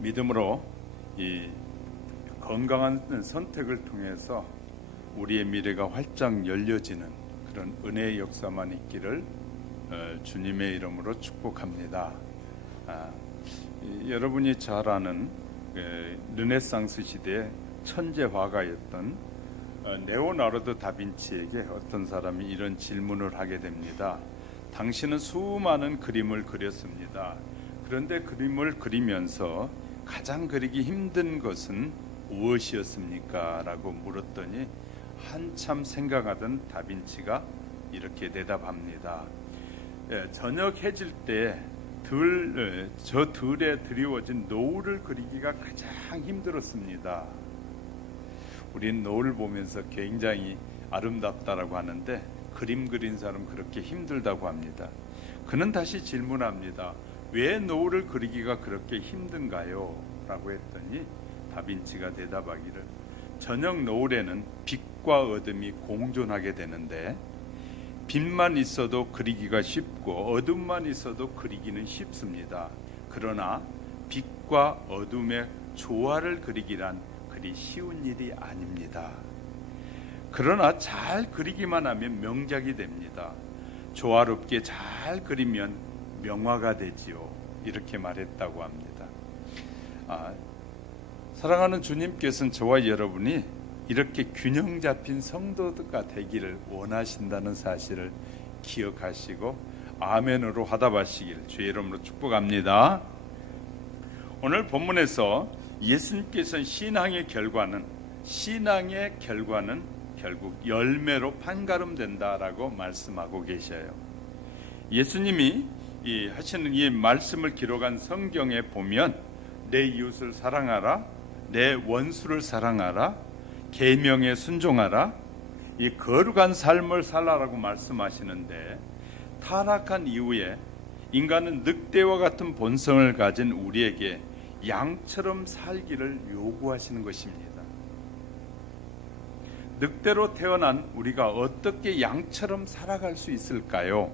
믿음으로 이 건강한 선택을 통해서 우리의 미래가 활짝 열려지는 그런 은혜의 역사만 있기를 주님의 이름으로 축복합니다. 여러분이 잘 아는 르네상스 시대의 천재 화가였던 레오나르도 다빈치에게 어떤 사람이 이런 질문을 하게 됩니다. 당신은 수많은 그림을 그렸습니다. 그런데 그림을 그리면서 가장 그리기 힘든 것은 무엇이었습니까? 라고 물었더니 한참 생각하던 다빈치가 이렇게 대답합니다. 저녁 해질 때 저 들에 드리워진 노을을 그리기가 가장 힘들었습니다. 우리는 노을 보면서 굉장히 아름답다라고 하는데 그림 그린 사람 그렇게 힘들다고 합니다. 그는 다시 질문합니다. 왜 노을을 그리기가 그렇게 힘든가요? 라고 했더니 다빈치가 대답하기를 저녁 노을에는 빛과 어둠이 공존하게 되는데 빛만 있어도 그리기가 쉽고 어둠만 있어도 그리기는 쉽습니다. 그러나 빛과 어둠의 조화를 그리기란 그리 쉬운 일이 아닙니다. 그러나 잘 그리기만 하면 명작이 됩니다. 조화롭게 잘 그리면 명화가 되지요. 이렇게 말했다고 합니다. 사랑하는 주님께서는 저와 여러분이 이렇게 균형 잡힌 성도가 되기를 원하신다는 사실을 기억하시고 아멘으로 화답하시기를 주의 이름으로 축복합니다. 오늘 본문에서 예수님께서는 신앙의 결과는 결국 열매로 판가름된다라고 말씀하고 계셔요. 예수님이 하시는 이 말씀을 기록한 성경에 보면 내 이웃을 사랑하라, 내 원수를 사랑하라, 계명에 순종하라, 이 거룩한 삶을 살아라고 말씀하시는데 타락한 이후에 인간은 늑대와 같은 본성을 가진 우리에게 양처럼 살기를 요구하시는 것입니다. 늑대로 태어난 우리가 어떻게 양처럼 살아갈 수 있을까요?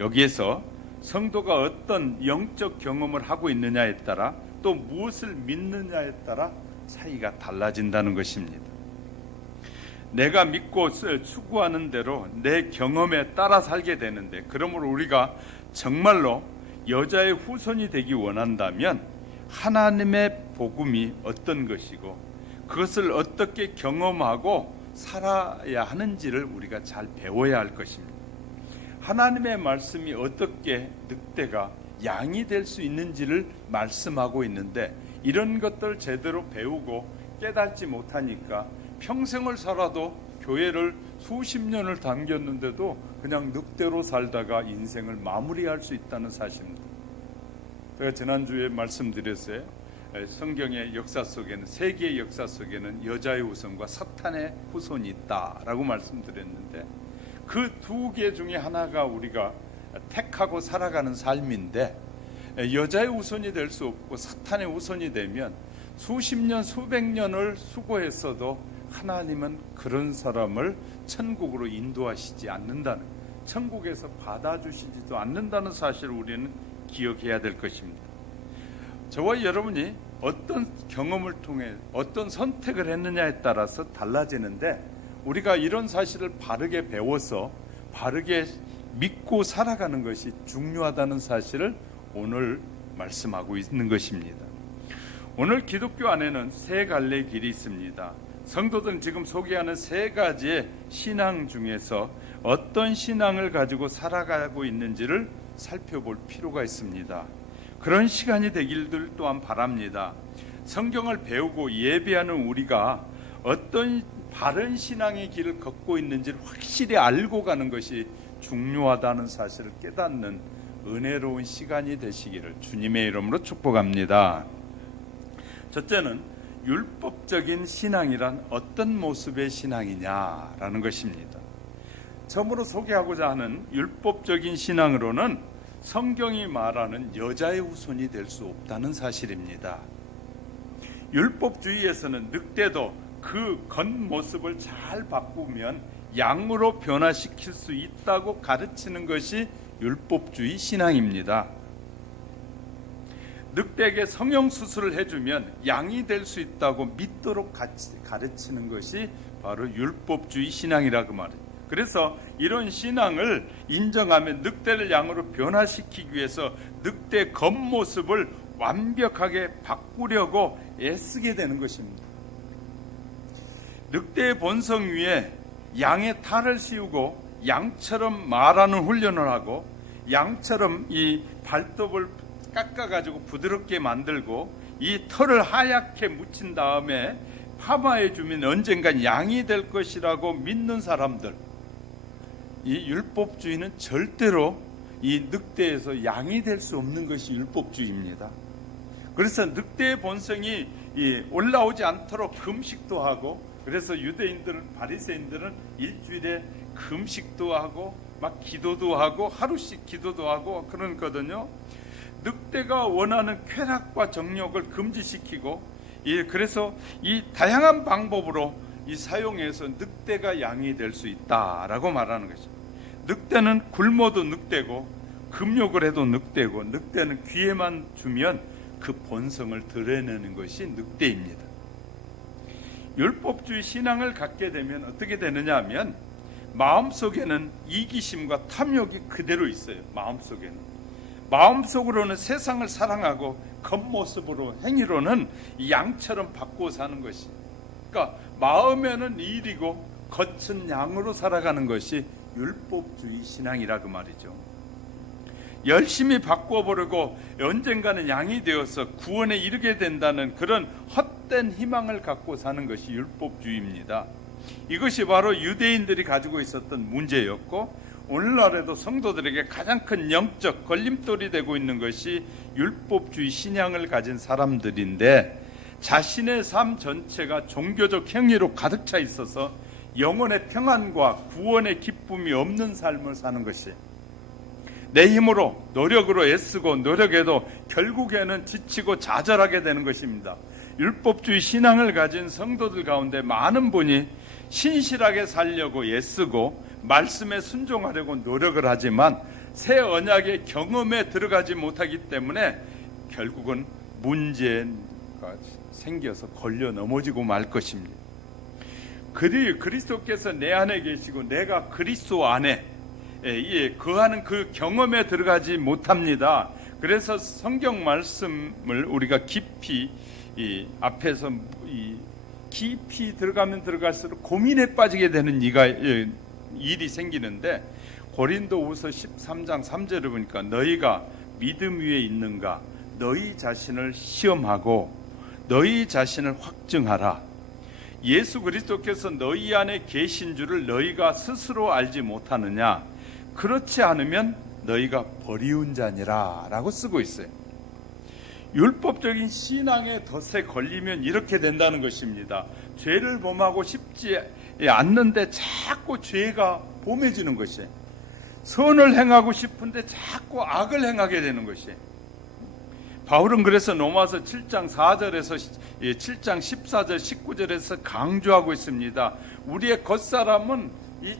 여기에서 성도가 어떤 영적 경험을 하고 있느냐에 따라 또 무엇을 믿느냐에 따라 사이가 달라진다는 것입니다. 내가 믿고 추구하는 대로 내 경험에 따라 살게 되는데, 그러므로 우리가 정말로 여자의 후손이 되기 원한다면 하나님의 복음이 어떤 것이고 그것을 어떻게 경험하고 살아야 하는지를 우리가 잘 배워야 할 것입니다. 하나님의 말씀이 어떻게 늑대가 양이 될 수 있는지를 말씀하고 있는데 이런 것들 제대로 배우고 깨닫지 못하니까 평생을 살아도 교회를 수십 년을 다녔는데도 그냥 늑대로 살다가 인생을 마무리할 수 있다는 사실입니다. 제가 지난주에 말씀드렸어요. 성경의 역사 속에는, 세계의 역사 속에는 여자의 후손과 사탄의 후손이 있다라고 말씀드렸는데 그 두 개 중에 하나가 우리가 택하고 살아가는 삶인데, 여자의 후손이 될 수 없고 사탄의 후손이 되면 수십 년 수백 년을 수고했어도 하나님은 그런 사람을 천국으로 인도하시지 않는다는, 천국에서 받아주시지도 않는다는 사실을 우리는 기억해야 될 것입니다. 저와 여러분이 어떤 경험을 통해 어떤 선택을 했느냐에 따라서 달라지는데 우리가 이런 사실을 바르게 배워서 바르게 믿고 살아가는 것이 중요하다는 사실을 오늘 말씀하고 있는 것입니다. 오늘 기독교 안에는 세 갈래의 길이 있습니다. 성도들은 지금 소개하는 세 가지의 신앙 중에서 어떤 신앙을 가지고 살아가고 있는지를 살펴볼 필요가 있습니다. 그런 시간이 되기를 또한 바랍니다. 성경을 배우고 예배하는 우리가 어떤 바른 신앙의 길을 걷고 있는지를 확실히 알고 가는 것이 중요하다는 사실을 깨닫는 은혜로운 시간이 되시기를 주님의 이름으로 축복합니다. 첫째는 율법적인 신앙이란 어떤 모습의 신앙이냐라는 것입니다. 처음으로 소개하고자 하는 율법적인 신앙으로는 성경이 말하는 여자의 후손이 될 수 없다는 사실입니다. 율법주의에서는 늑대도 그 겉모습을 잘 바꾸면 양으로 변화시킬 수 있다고 가르치는 것이 율법주의 신앙입니다. 늑대에게 성형수술을 해주면 양이 될 수 있다고 믿도록 가르치는 것이 바로 율법주의 신앙이라고 말해요. 그래서 이런 신앙을 인정하면 늑대를 양으로 변화시키기 위해서 늑대 겉모습을 완벽하게 바꾸려고 애쓰게 되는 것입니다. 늑대의 본성 위에 양의 탈을 씌우고 양처럼 말하는 훈련을 하고 양처럼 이 발톱을 깎아가지고 부드럽게 만들고 이 털을 하얗게 묻힌 다음에 파마해 주면 언젠간 양이 될 것이라고 믿는 사람들, 이 율법주의는 절대로 이 늑대에서 양이 될 수 없는 것이 율법주의입니다. 그래서 늑대의 본성이 올라오지 않도록 금식도 하고, 그래서 유대인들은, 바리새인들은 일주일에 금식도 하고 막 기도도 하고 하루씩 기도도 하고 그러거든요. 늑대가 원하는 쾌락과 정욕을 금지시키고, 그래서 이 다양한 방법으로 이 사용해서 늑대가 양이 될 수 있다라고 말하는 것입니다. 늑대는 굶어도 늑대고 금욕을 해도 늑대고, 늑대는 기회만 주면 그 본성을 드러내는 것이 늑대입니다. 율법주의 신앙을 갖게 되면 어떻게 되느냐 하면 마음속에는 이기심과 탐욕이 그대로 있어요. 마음속으로는 세상을 사랑하고 겉모습으로, 행위로는 양처럼 바꾸어 사는 것이, 그러니까 마음에는 일이고 겉은 양으로 살아가는 것이 율법주의 신앙이라 그 말이죠. 열심히 바꿔보려고 언젠가는 양이 되어서 구원에 이르게 된다는 그런 헛된 희망을 갖고 사는 것이 율법주의입니다. 이것이 바로 유대인들이 가지고 있었던 문제였고, 오늘날에도 성도들에게 가장 큰 영적 걸림돌이 되고 있는 것이 율법주의 신앙을 가진 사람들인데, 자신의 삶 전체가 종교적 행위로 가득 차 있어서 영혼의 평안과 구원의 기쁨이 없는 삶을 사는 것이, 내 힘으로 노력으로 애쓰고 노력해도 결국에는 지치고 좌절하게 되는 것입니다. 율법주의 신앙을 가진 성도들 가운데 많은 분이 신실하게 살려고 애쓰고 말씀에 순종하려고 노력을 하지만 새 언약의 경험에 들어가지 못하기 때문에 결국은 문제가 생겨서 걸려 넘어지고 말 것입니다. 그리스도께서 내 안에 계시고 내가 그리스도 안에 거하는 그 경험에 들어가지 못합니다. 그래서 성경 말씀을 우리가 깊이 앞에서 깊이 들어가면 들어갈수록 고민에 빠지게 되는 일이 생기는데, 고린도후서 13장 3절을 보니까 너희가 믿음 위에 있는가 너희 자신을 시험하고 너희 자신을 확증하라. 예수 그리스도께서 너희 안에 계신 줄을 너희가 스스로 알지 못하느냐? 그렇지 않으면 너희가 버리운 자니라 라고 쓰고 있어요. 율법적인 신앙의 덫에 걸리면 이렇게 된다는 것입니다. 죄를 범하고 싶지 않는데 자꾸 죄가 범해지는 것이에요. 선을 행하고 싶은데 자꾸 악을 행하게 되는 것이에요. 바울은 그래서 로마서 7장 4절에서 7장 14절 19절에서 강조하고 있습니다. 우리의 겉사람은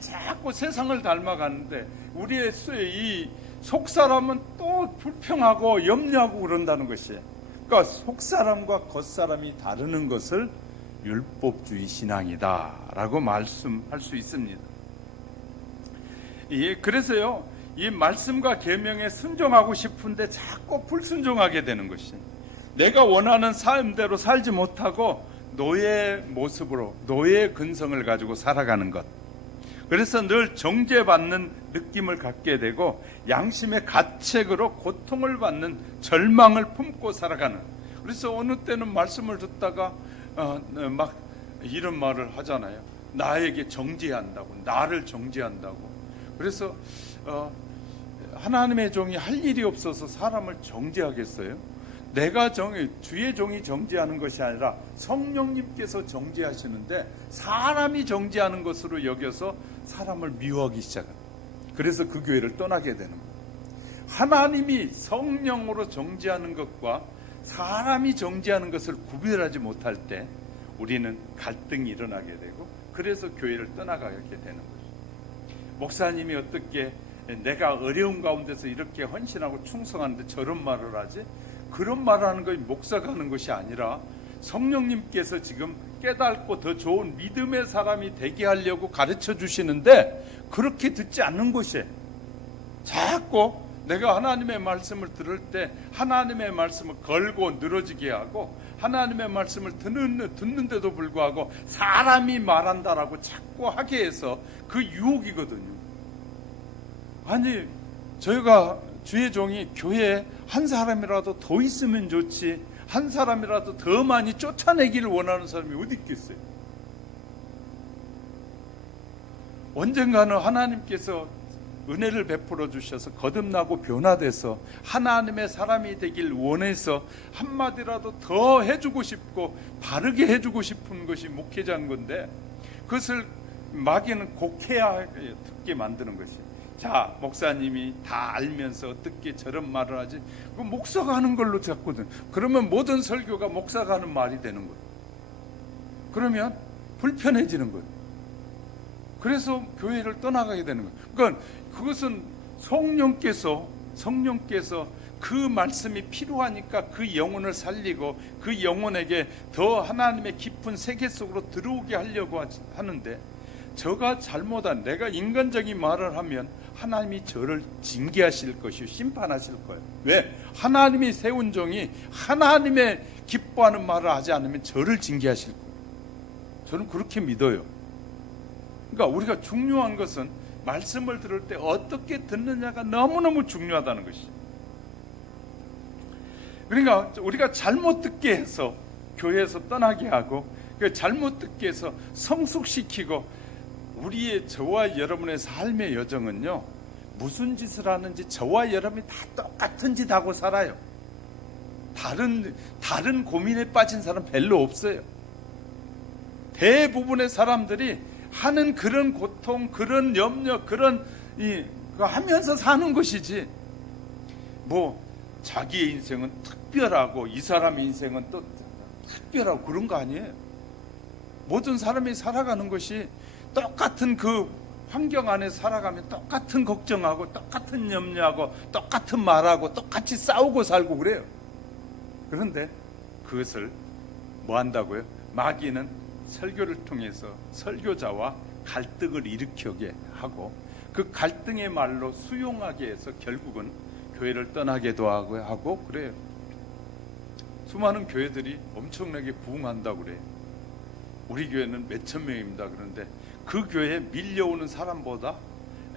자꾸 세상을 닮아가는데 우리의 이 속사람은 또 불평하고 염려하고 그런다는 것이에요. 그러니까 속사람과 겉사람이 다르는 것을 율법주의 신앙이다라고 말씀할 수 있습니다. 그래서요, 이 말씀과 계명에 순종하고 싶은데 자꾸 불순종하게 되는 것이, 내가 원하는 삶대로 살지 못하고 노예의 모습으로 노예의 근성을 가지고 살아가는 것, 그래서 늘 정죄받는 느낌을 갖게 되고 양심의 가책으로 고통을 받는 절망을 품고 살아가는, 그래서 어느 때는 말씀을 듣다가 막 이런 말을 하잖아요. 나에게 정죄한다고, 나를 정죄한다고. 그래서 하나님의 종이 할 일이 없어서 사람을 정죄하겠어요? 내가 주의 종이 정죄하는 것이 아니라 성령님께서 정죄하시는데 사람이 정죄하는 것으로 여겨서 사람을 미워하기 시작합니다. 그래서 그 교회를 떠나게 되는 거예요. 하나님이 성령으로 정죄하는 것과 사람이 정죄하는 것을 구별하지 못할 때 우리는 갈등이 일어나게 되고, 그래서 교회를 떠나가게 되는 거죠. 목사님이 어떻게 내가 어려운 가운데서 이렇게 헌신하고 충성하는데 저런 말을 하지? 그런 말하는 것이 목사가 하는 것이 아니라 성령님께서 지금 깨닫고 더 좋은 믿음의 사람이 되게 하려고 가르쳐 주시는데 그렇게 듣지 않는 것이에요. 자꾸 내가 하나님의 말씀을 들을 때 하나님의 말씀을 걸고 늘어지게 하고 하나님의 말씀을 듣는데도 불구하고 사람이 말한다라고 자꾸 하게 해서 그 유혹이거든요. 아니 저희가 주의 종이 교회에 한 사람이라도 더 있으면 좋지, 한 사람이라도 더 많이 쫓아내기를 원하는 사람이 어디 있겠어요? 언젠가는 하나님께서 은혜를 베풀어 주셔서 거듭나고 변화돼서 하나님의 사람이 되길 원해서 한마디라도 더 해주고 싶고 바르게 해주고 싶은 것이 목회자인 건데 그것을 마귀는 곡해야 듣게 만드는 것이. 자, 목사님이 다 알면서 어떻게 저런 말을 하지? 그 목사가 하는 걸로 잡거든. 그러면 모든 설교가 목사가 하는 말이 되는 거예요. 그러면 불편해지는 거예요. 그래서 교회를 떠나가게 되는 거예요. 그러니까 그것은 성령께서 그 말씀이 필요하니까 그 영혼을 살리고 그 영혼에게 더 하나님의 깊은 세계 속으로 들어오게 하려고 하는데 저가 잘못한 내가 인간적인 말을 하면 하나님이 저를 징계하실 것이요 심판하실 거예요. 왜? 하나님이 세운 종이 하나님의 기뻐하는 말을 하지 않으면 저를 징계하실 거예요. 저는 그렇게 믿어요. 그러니까 우리가 중요한 것은 말씀을 들을 때 어떻게 듣느냐가 너무너무 중요하다는 것이죠. 그러니까 우리가 잘못 듣게 해서 교회에서 떠나게 하고 잘못 듣게 해서 성숙시키고 우리의 저와 여러분의 삶의 여정은요 무슨 짓을 하는지 저와 여러분이 다 똑같은 짓 하고 살아요. 다른 고민에 빠진 사람 별로 없어요. 대부분의 사람들이 하는 그런 고통, 그런 염려, 그런 하면서 사는 것이지. 뭐 자기의 인생은 특별하고 이 사람의 인생은 또 특별하고 그런 거 아니에요. 모든 사람이 살아가는 것이 똑같은 그 환경 안에 살아가면 똑같은 걱정하고 똑같은 염려하고 똑같은 말하고 똑같이 싸우고 살고 그래요. 그런데 그것을 뭐 한다고요? 마귀는 설교를 통해서 설교자와 갈등을 일으키게 하고 그 갈등의 말로 수용하게 해서 결국은 교회를 떠나게도 하고 그래요. 수많은 교회들이 엄청나게 부흥한다고 그래요. 우리 교회는 몇천 명입니다. 그런데 그 교회에 밀려오는 사람보다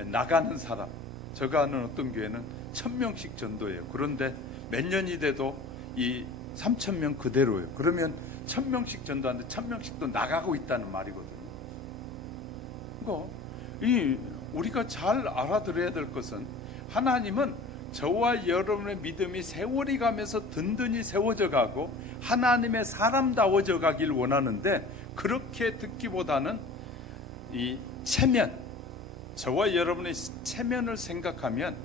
나가는 사람, 제가 아는 어떤 교회는 1000명씩 전도해요. 그런데 몇 년이 돼도 이 3000명 그대로예요. 그러면 1000명씩 전도하는데 1000명씩도 나가고 있다는 말이거든요. 그러니까 우리가 잘 알아들어야 될 것은 하나님은 저와 여러분의 믿음이 세월이 가면서 든든히 세워져 가고 하나님의 사람다워져 가길 원하는데 그렇게 듣기보다는 이 체면, 저와 여러분의 체면을 생각하고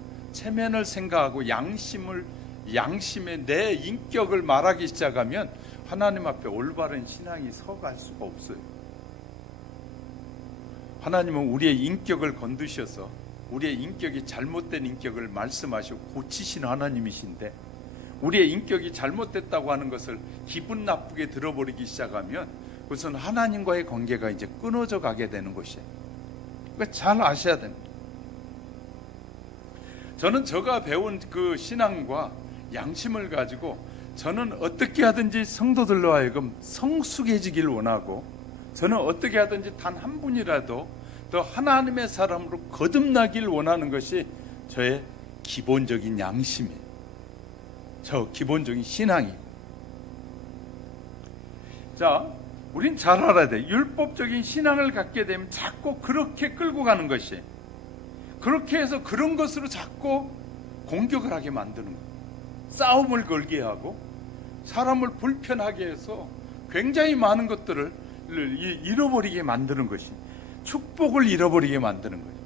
양심의 내 인격을 말하기 시작하면 하나님 앞에 올바른 신앙이 서갈 수가 없어요. 하나님은 우리의 인격을 건드셔서 우리의 인격이 잘못된 인격을 말씀하시고 고치시는 하나님이신데 우리의 인격이 잘못됐다고 하는 것을 기분 나쁘게 들어버리기 시작하면 그것은 하나님과의 관계가 이제 끊어져 가게 되는 것이에요. 그러니까 잘 아셔야 됩니다. 저는 제가 배운 그 신앙과 양심을 가지고 저는 어떻게 하든지 성도들로 하여금 성숙해지길 원하고 저는 어떻게 하든지 단 한 분이라도 더 하나님의 사람으로 거듭나길 원하는 것이 저의 기본적인 양심이에요. 저 기본적인 신앙이고. 자, 우린 잘 알아야 돼. 율법적인 신앙을 갖게 되면 자꾸 그렇게 끌고 가는 것이 그렇게 해서 그런 것으로 자꾸 공격을 하게 만드는 거예요. 싸움을 걸게 하고 사람을 불편하게 해서 굉장히 많은 것들을 잃어버리게 만드는 것이 축복을 잃어버리게 만드는 거예요.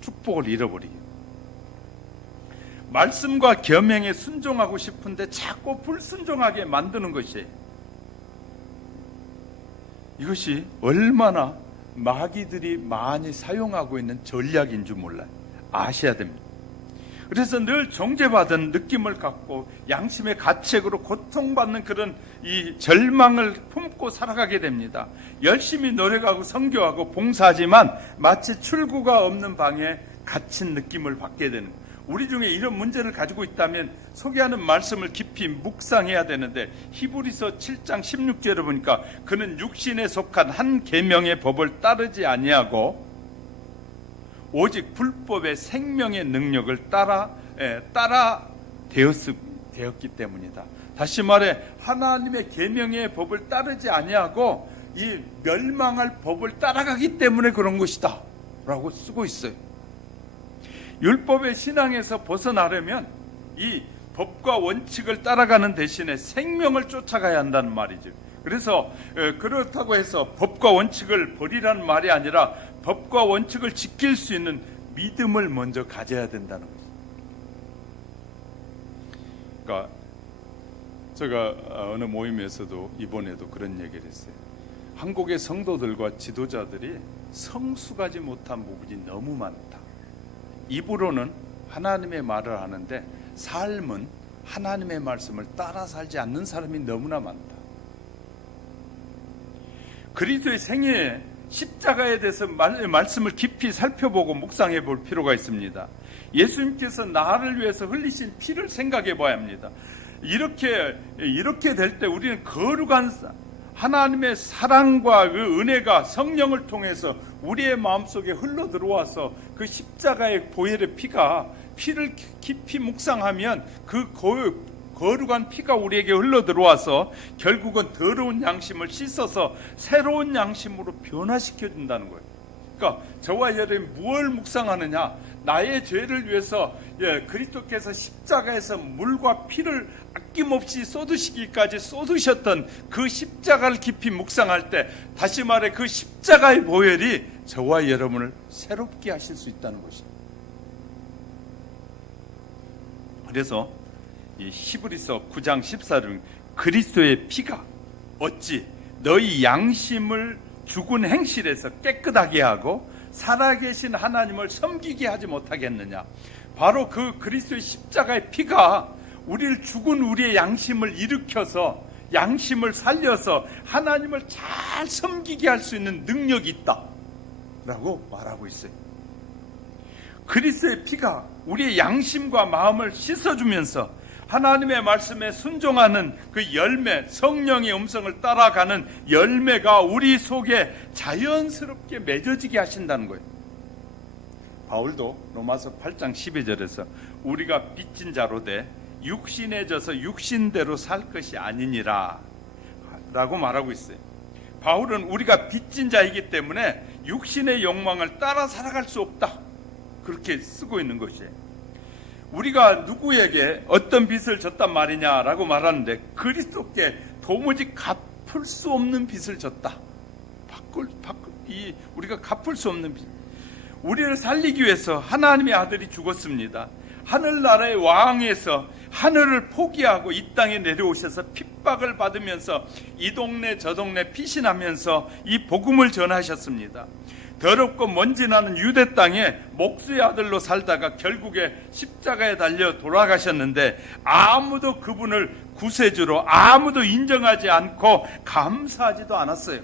축복을 잃어버리게. 말씀과 계명에 순종하고 싶은데 자꾸 불순종하게 만드는 것이에요. 이것이 얼마나 마귀들이 많이 사용하고 있는 전략인 줄 몰라요. 아셔야 됩니다. 그래서 늘 정죄받은 느낌을 갖고 양심의 가책으로 고통받는 그런 이 절망을 품고 살아가게 됩니다. 열심히 노력하고 선교하고 봉사하지만 마치 출구가 없는 방에 갇힌 느낌을 받게 되는 거예요. 우리 중에 이런 문제를 가지고 있다면 소개하는 말씀을 깊이 묵상해야 되는데, 히브리서 7장 16절에 보니까 그는 육신에 속한 한 계명의 법을 따르지 아니하고 오직 불법의 생명의 능력을 따라 되었기 때문이다. 다시 말해 하나님의 계명의 법을 따르지 아니하고 이 멸망할 법을 따라가기 때문에 그런 것이다 라고 쓰고 있어요. 율법의 신앙에서 벗어나려면 이 법과 원칙을 따라가는 대신에 생명을 쫓아가야 한다는 말이죠. 그래서 그렇다고 해서 법과 원칙을 버리라는 말이 아니라 법과 원칙을 지킬 수 있는 믿음을 먼저 가져야 된다는 거죠. 그러니까 제가 어느 모임에서도 이번에도 그런 얘기를 했어요. 한국의 성도들과 지도자들이 성숙하지 못한 부분이 너무 많다. 입으로는 하나님의 말을 하는데 삶은 하나님의 말씀을 따라 살지 않는 사람이 너무나 많다. 그리스도의 생애 십자가에 대해서 말씀을 깊이 살펴보고 묵상해 볼 필요가 있습니다. 예수님께서 나를 위해서 흘리신 피를 생각해 봐야 합니다. 이렇게 될 때 우리는 거룩한 하나님의 사랑과 그 은혜가 성령을 통해서 우리의 마음속에 흘러 들어와서 그 십자가의 보혈의 피를 깊이 묵상하면 그 거룩한 피가 우리에게 흘러 들어와서 결국은 더러운 양심을 씻어서 새로운 양심으로 변화시켜 준다는 거예요. 그러니까 저와 여러분이 무엇을 묵상하느냐? 나의 죄를 위해서 그리스도께서 십자가에서 물과 피를 아낌없이 쏟으시기까지 쏟으셨던 그 십자가를 깊이 묵상할 때, 다시 말해 그 십자가의 보혈이 저와 여러분을 새롭게 하실 수 있다는 것입니다. 그래서 이 히브리서 9장 14절, 그리스도의 피가 어찌 너희 양심을 죽은 행실에서 깨끗하게 하고 살아계신 하나님을 섬기게 하지 못하겠느냐. 바로 그 그리스도의 십자가의 피가 죽은 우리의 양심을 일으켜서 양심을 살려서 하나님을 잘 섬기게 할 수 있는 능력이 있다 라고 말하고 있어요. 그리스도의 피가 우리의 양심과 마음을 씻어주면서 하나님의 말씀에 순종하는 그 열매, 성령의 음성을 따라가는 열매가 우리 속에 자연스럽게 맺어지게 하신다는 거예요. 바울도 로마서 8장 12절에서 우리가 빚진 자로 돼 육신에 져서 육신대로 살 것이 아니니라 라고 말하고 있어요. 바울은 우리가 빚진 자이기 때문에 육신의 욕망을 따라 살아갈 수 없다, 그렇게 쓰고 있는 것이에요. 우리가 누구에게 어떤 빚을 졌단 말이냐라고 말하는데, 그리스도께 도무지 갚을 수 없는 빚을 졌다. 우리가 갚을 수 없는 빚. 우리를 살리기 위해서 하나님의 아들이 죽었습니다. 하늘나라의 왕에서 하늘을 포기하고 이 땅에 내려오셔서 핍박을 받으면서 이 동네 저 동네 피신하면서 이 복음을 전하셨습니다. 더럽고 먼지 나는 유대 땅에 목수의 아들로 살다가 결국에 십자가에 달려 돌아가셨는데 아무도 그분을 구세주로 아무도 인정하지 않고 감사하지도 않았어요.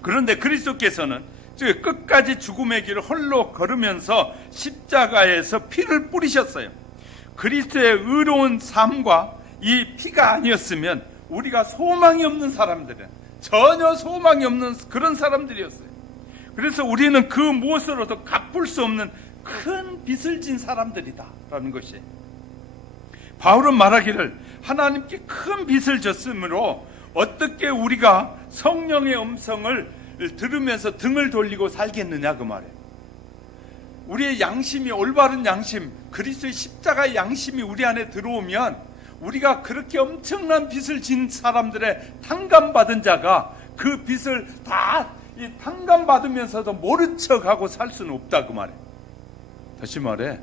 그런데 그리스도께서는 끝까지 죽음의 길을 홀로 걸으면서 십자가에서 피를 뿌리셨어요. 그리스도의 의로운 삶과 이 피가 아니었으면 우리가 소망이 없는 사람들은, 전혀 소망이 없는 그런 사람들이었어요. 그래서 우리는 그 무엇으로도 갚을 수 없는 큰 빚을 진 사람들이다 라는 것이, 바울은 말하기를 하나님께 큰 빚을 졌으므로 어떻게 우리가 성령의 음성을 들으면서 등을 돌리고 살겠느냐 그 말이에요. 우리의 양심이, 올바른 양심, 그리스도의 십자가의 양심이 우리 안에 들어오면 우리가 그렇게 엄청난 빚을 진 사람들의 탕감받은 자가 그 빚을 다 탕감받으면서도 모른 척하고 살 수는 없다 그 말이에요. 다시 말해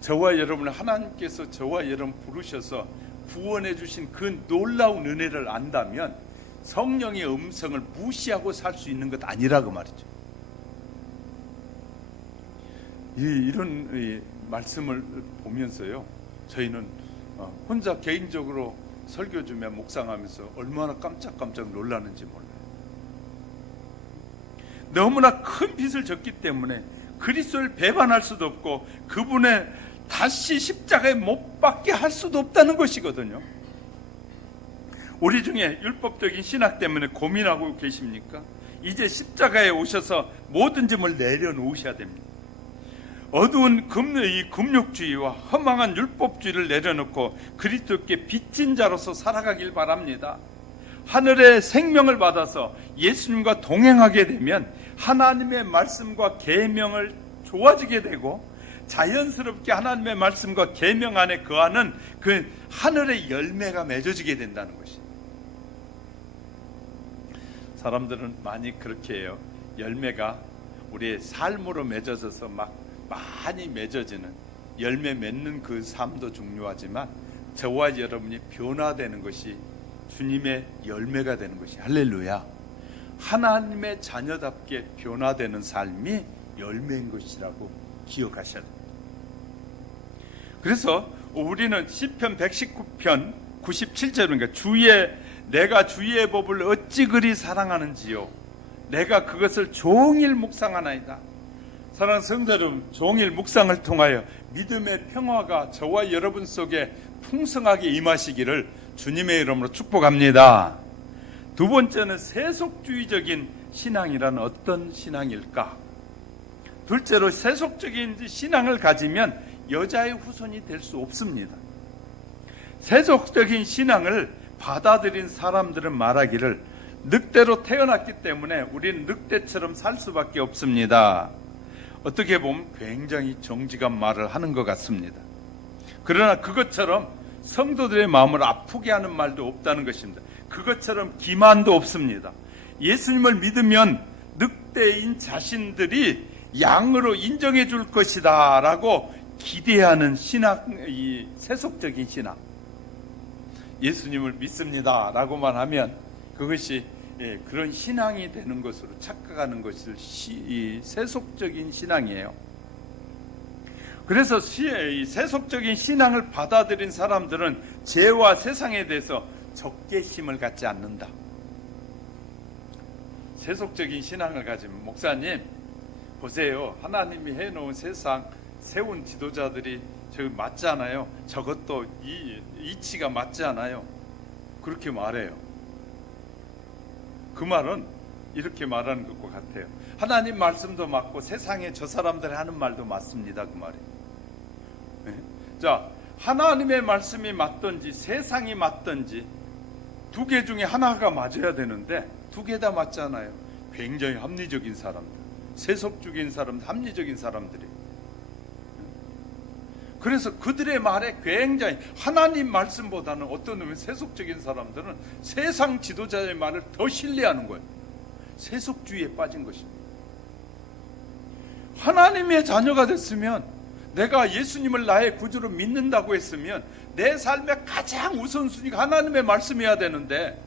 저와 여러분을 하나님께서 저와 여러분 부르셔서 구원해 주신 그 놀라운 은혜를 안다면 성령의 음성을 무시하고 살 수 있는 것 아니라 그 말이죠. 이런 말씀을 보면서요, 저희는 혼자 개인적으로 설교 주며 묵상하면서 얼마나 깜짝깜짝 놀라는지 몰라요. 너무나 큰 빚을 졌기 때문에 그리스도를 배반할 수도 없고 그분의 다시 십자가에 못 박게 할 수도 없다는 것이거든요. 우리 중에 율법적인 신학 때문에 고민하고 계십니까? 이제 십자가에 오셔서 모든 짐을 내려놓으셔야 됩니다. 어두운 금욕주의와 허망한 율법주의를 내려놓고 그리스도께 빚진 자로서 살아가길 바랍니다. 하늘의 생명을 받아서 예수님과 동행하게 되면 하나님의 말씀과 계명을 좋아지게 되고 자연스럽게 하나님의 말씀과 계명 안에 거하는 그 하늘의 열매가 맺어지게 된다는 것입니다. 사람들은 많이 그렇게 해요. 열매가 우리의 삶으로 맺어져서 막 많이 맺어지는 열매 맺는 그 삶도 중요하지만 저와 여러분이 변화되는 것이 주님의 열매가 되는 것이, 할렐루야, 하나님의 자녀답게 변화되는 삶이 열매인 것이라고 기억하셔야 됩니다. 그래서 우리는 시편 119편 97절입니다. 내가 주의 법을 어찌 그리 사랑하는지요, 내가 그것을 종일 묵상하나이다. 사랑하는 성도 여러분, 종일 묵상을 통하여 믿음의 평화가 저와 여러분 속에 풍성하게 임하시기를 주님의 이름으로 축복합니다. 두 번째는 세속주의적인 신앙이란 어떤 신앙일까? 둘째로 세속적인 신앙을 가지면 여자의 후손이 될 수 없습니다. 세속적인 신앙을 받아들인 사람들은 말하기를 늑대로 태어났기 때문에 우리는 늑대처럼 살 수밖에 없습니다. 어떻게 보면 굉장히 정직한 말을 하는 것 같습니다. 그러나 그것처럼 성도들의 마음을 아프게 하는 말도 없다는 것입니다. 그것처럼 기만도 없습니다. 예수님을 믿으면 늑대인 자신들이 양으로 인정해 줄 것이다 라고 기대하는 신앙, 이 세속적인 신앙, 예수님을 믿습니다 라고만 하면 그것이 그런 신앙이 되는 것으로 착각하는 것을 이 세속적인 신앙이에요. 그래서 이 세속적인 신앙을 받아들인 사람들은 죄와 세상에 대해서 적개심을 갖지 않는다. 세속적인 신앙을 가진 목사님 보세요, 하나님이 해놓은 세상 세운 지도자들이 저기 맞지 않아요? 저것도 이 이치가 맞지 않아요? 그렇게 말해요. 그 말은 이렇게 말하는 것과 같아요. 하나님 말씀도 맞고 세상에 저 사람들이 하는 말도 맞습니다. 그 말이. 네? 자, 하나님의 말씀이 맞든지 세상이 맞든지 두 개 중에 하나가 맞아야 되는데 두 개 다 맞잖아요. 굉장히 합리적인 사람들, 세속적인 사람, 합리적인 사람들이. 그래서 그들의 말에 굉장히 하나님 말씀보다는 어떤 놈의 세속적인 사람들은 세상 지도자의 말을 더 신뢰하는 거예요. 세속주의에 빠진 것입니다. 하나님의 자녀가 됐으면, 내가 예수님을 나의 구주로 믿는다고 했으면 내 삶의 가장 우선순위가 하나님의 말씀이어야 되는데,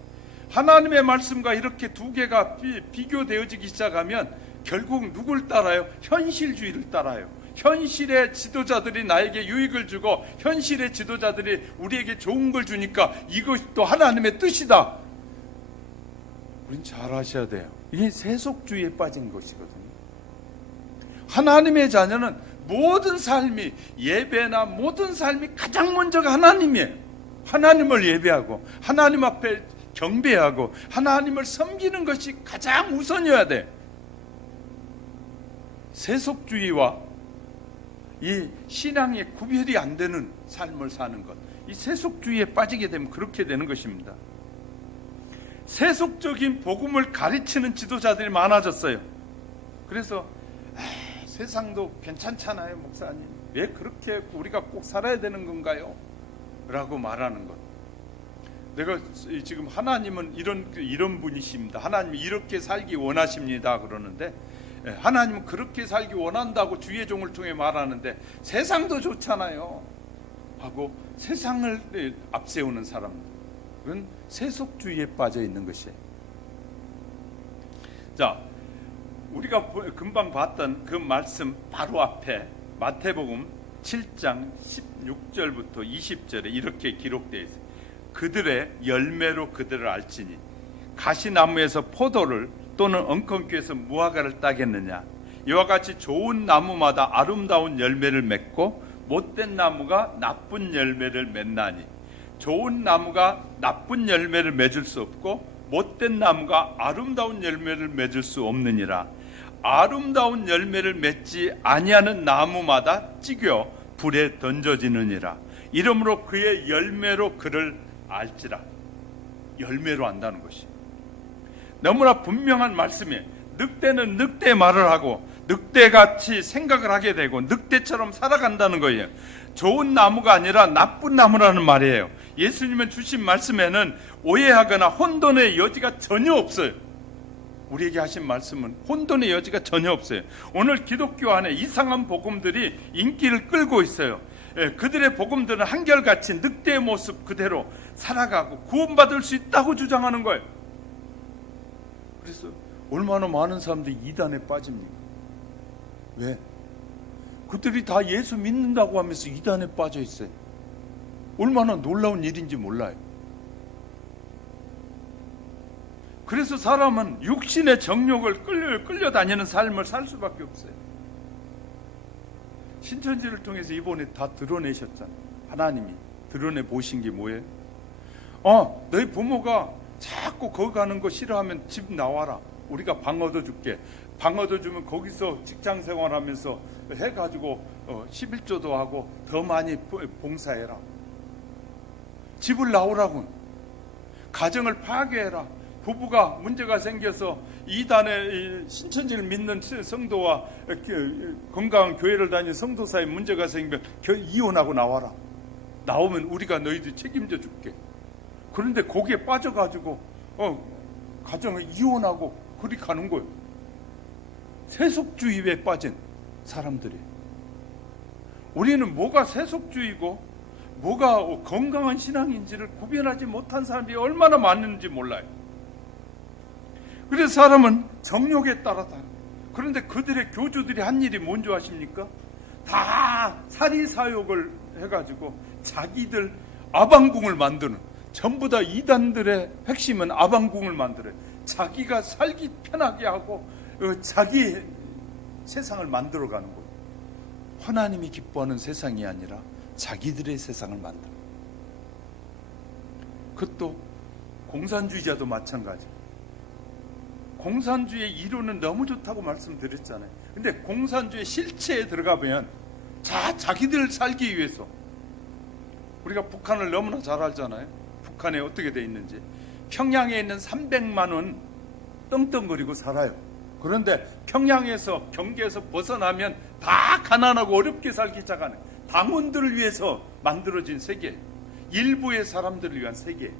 하나님의 말씀과 이렇게 두 개가 비교되어지기 시작하면 결국 누굴 따라요? 현실주의를 따라요. 현실의 지도자들이 나에게 유익을 주고 현실의 지도자들이 우리에게 좋은 걸 주니까 이것이 또 하나님의 뜻이다. 우린 잘 아셔야 돼요. 이게 세속주의에 빠진 것이거든요. 하나님의 자녀는 모든 삶이, 예배나 모든 삶이 가장 먼저가 하나님이에요. 하나님을 예배하고 하나님 앞에 경배하고 하나님을 섬기는 것이 가장 우선이어야 돼. 세속주의와 이 신앙의 구별이 안 되는 삶을 사는 것, 이 세속주의에 빠지게 되면 그렇게 되는 것입니다. 세속적인 복음을 가르치는 지도자들이 많아졌어요. 그래서 세상도 괜찮잖아요, 목사님. 왜 그렇게 우리가 꼭 살아야 되는 건가요? 라고 말하는 것. 내가 지금 하나님은 이런 분이십니다. 하나님이 이렇게 살기 원하십니다. 그러는데 하나님은 그렇게 살기 원한다고 주의 종을 통해 말하는데 세상도 좋잖아요 하고 세상을 앞세우는 사람들은 세속주의에 빠져 있는 것이에요. 자, 우리가 금방 봤던 그 말씀 바로 앞에 마태복음 7장 16절부터 20절에 이렇게 기록되어 있어요. 그들의 열매로 그들을 알지니 가시나무에서 포도를 또는 엉겅퀴에서 무화과를 따겠느냐. 이와 같이 좋은 나무마다 아름다운 열매를 맺고 못된 나무가 나쁜 열매를 맺나니 좋은 나무가 나쁜 열매를 맺을 수 없고 못된 나무가 아름다운 열매를 맺을 수 없느니라. 아름다운 열매를 맺지 아니하는 나무마다 찌겨 불에 던져지느니라. 이러므로 그의 열매로 그를 알지라. 열매로 안다는 것이 너무나 분명한 말씀이에요. 늑대는 늑대 말을 하고 늑대같이 생각을 하게 되고 늑대처럼 살아간다는 거예요. 좋은 나무가 아니라 나쁜 나무라는 말이에요. 예수님은 주신 말씀에는 오해하거나 혼돈의 여지가 전혀 없어요. 우리에게 하신 말씀은 혼돈의 여지가 전혀 없어요. 오늘 기독교 안에 이상한 복음들이 인기를 끌고 있어요. 그들의 복음들은 한결같이 늑대의 모습 그대로 살아가고 구원받을 수 있다고 주장하는 거예요. 그래서 얼마나 많은 사람들이 이단에 빠집니까? 왜? 그들이 다 예수 믿는다고 하면서 이단에 빠져 있어요. 얼마나 놀라운 일인지 몰라요. 그래서 사람은 육신의 정욕을 끌려다니는 삶을 살 수밖에 없어요. 신천지를 통해서 이번에 다 드러내셨잖아요. 하나님이 드러내 보신 게 뭐예요? 너희 부모가 자꾸 거기 가는 거 싫어하면 집 나와라. 우리가 방 얻어줄게. 방 얻어주면 거기서 직장 생활하면서 해가지고 11조도 하고 더 많이 봉사해라. 집을 나오라고. 가정을 파괴해라. 부부가 문제가 생겨서 이단의 신천지를 믿는 성도와 건강한 교회를 다니는 성도 사이에 문제가 생기면 이혼하고 나와라. 나오면 우리가 너희들 책임져 줄게. 그런데 거기에 빠져가지고 가정을 이혼하고 그리 가는 거예요. 세속주의에 빠진 사람들이. 우리는 뭐가 세속주의고 뭐가 건강한 신앙인지를 구별하지 못한 사람들이 얼마나 많은지 몰라요. 그래서 사람은 정욕에 따라다. 그런데 그들의 교주들이 한 일이 뭔지 아십니까? 다 사리사욕을 해가지고 자기들 아방궁을 만드는, 전부 다 이단들의 핵심은 아방궁을 만들어요. 자기가 살기 편하게 하고 자기 세상을 만들어가는 거예요. 하나님이 기뻐하는 세상이 아니라 자기들의 세상을 만들어. 그것도 공산주의자도 마찬가지. 공산주의 이론은 너무 좋다고 말씀드렸잖아요. 근데 공산주의 실체에 들어가 보면 자기들 살기 위해서, 우리가 북한을 너무나 잘 알잖아요. 북한에 어떻게 돼 있는지. 평양에 있는 300만 원 떵떵거리고 살아요. 그런데 평양에서 경계에서 벗어나면 다 가난하고 어렵게 살기 시작하는 당원들을 위해서 만들어진 세계, 일부의 사람들을 위한 세계.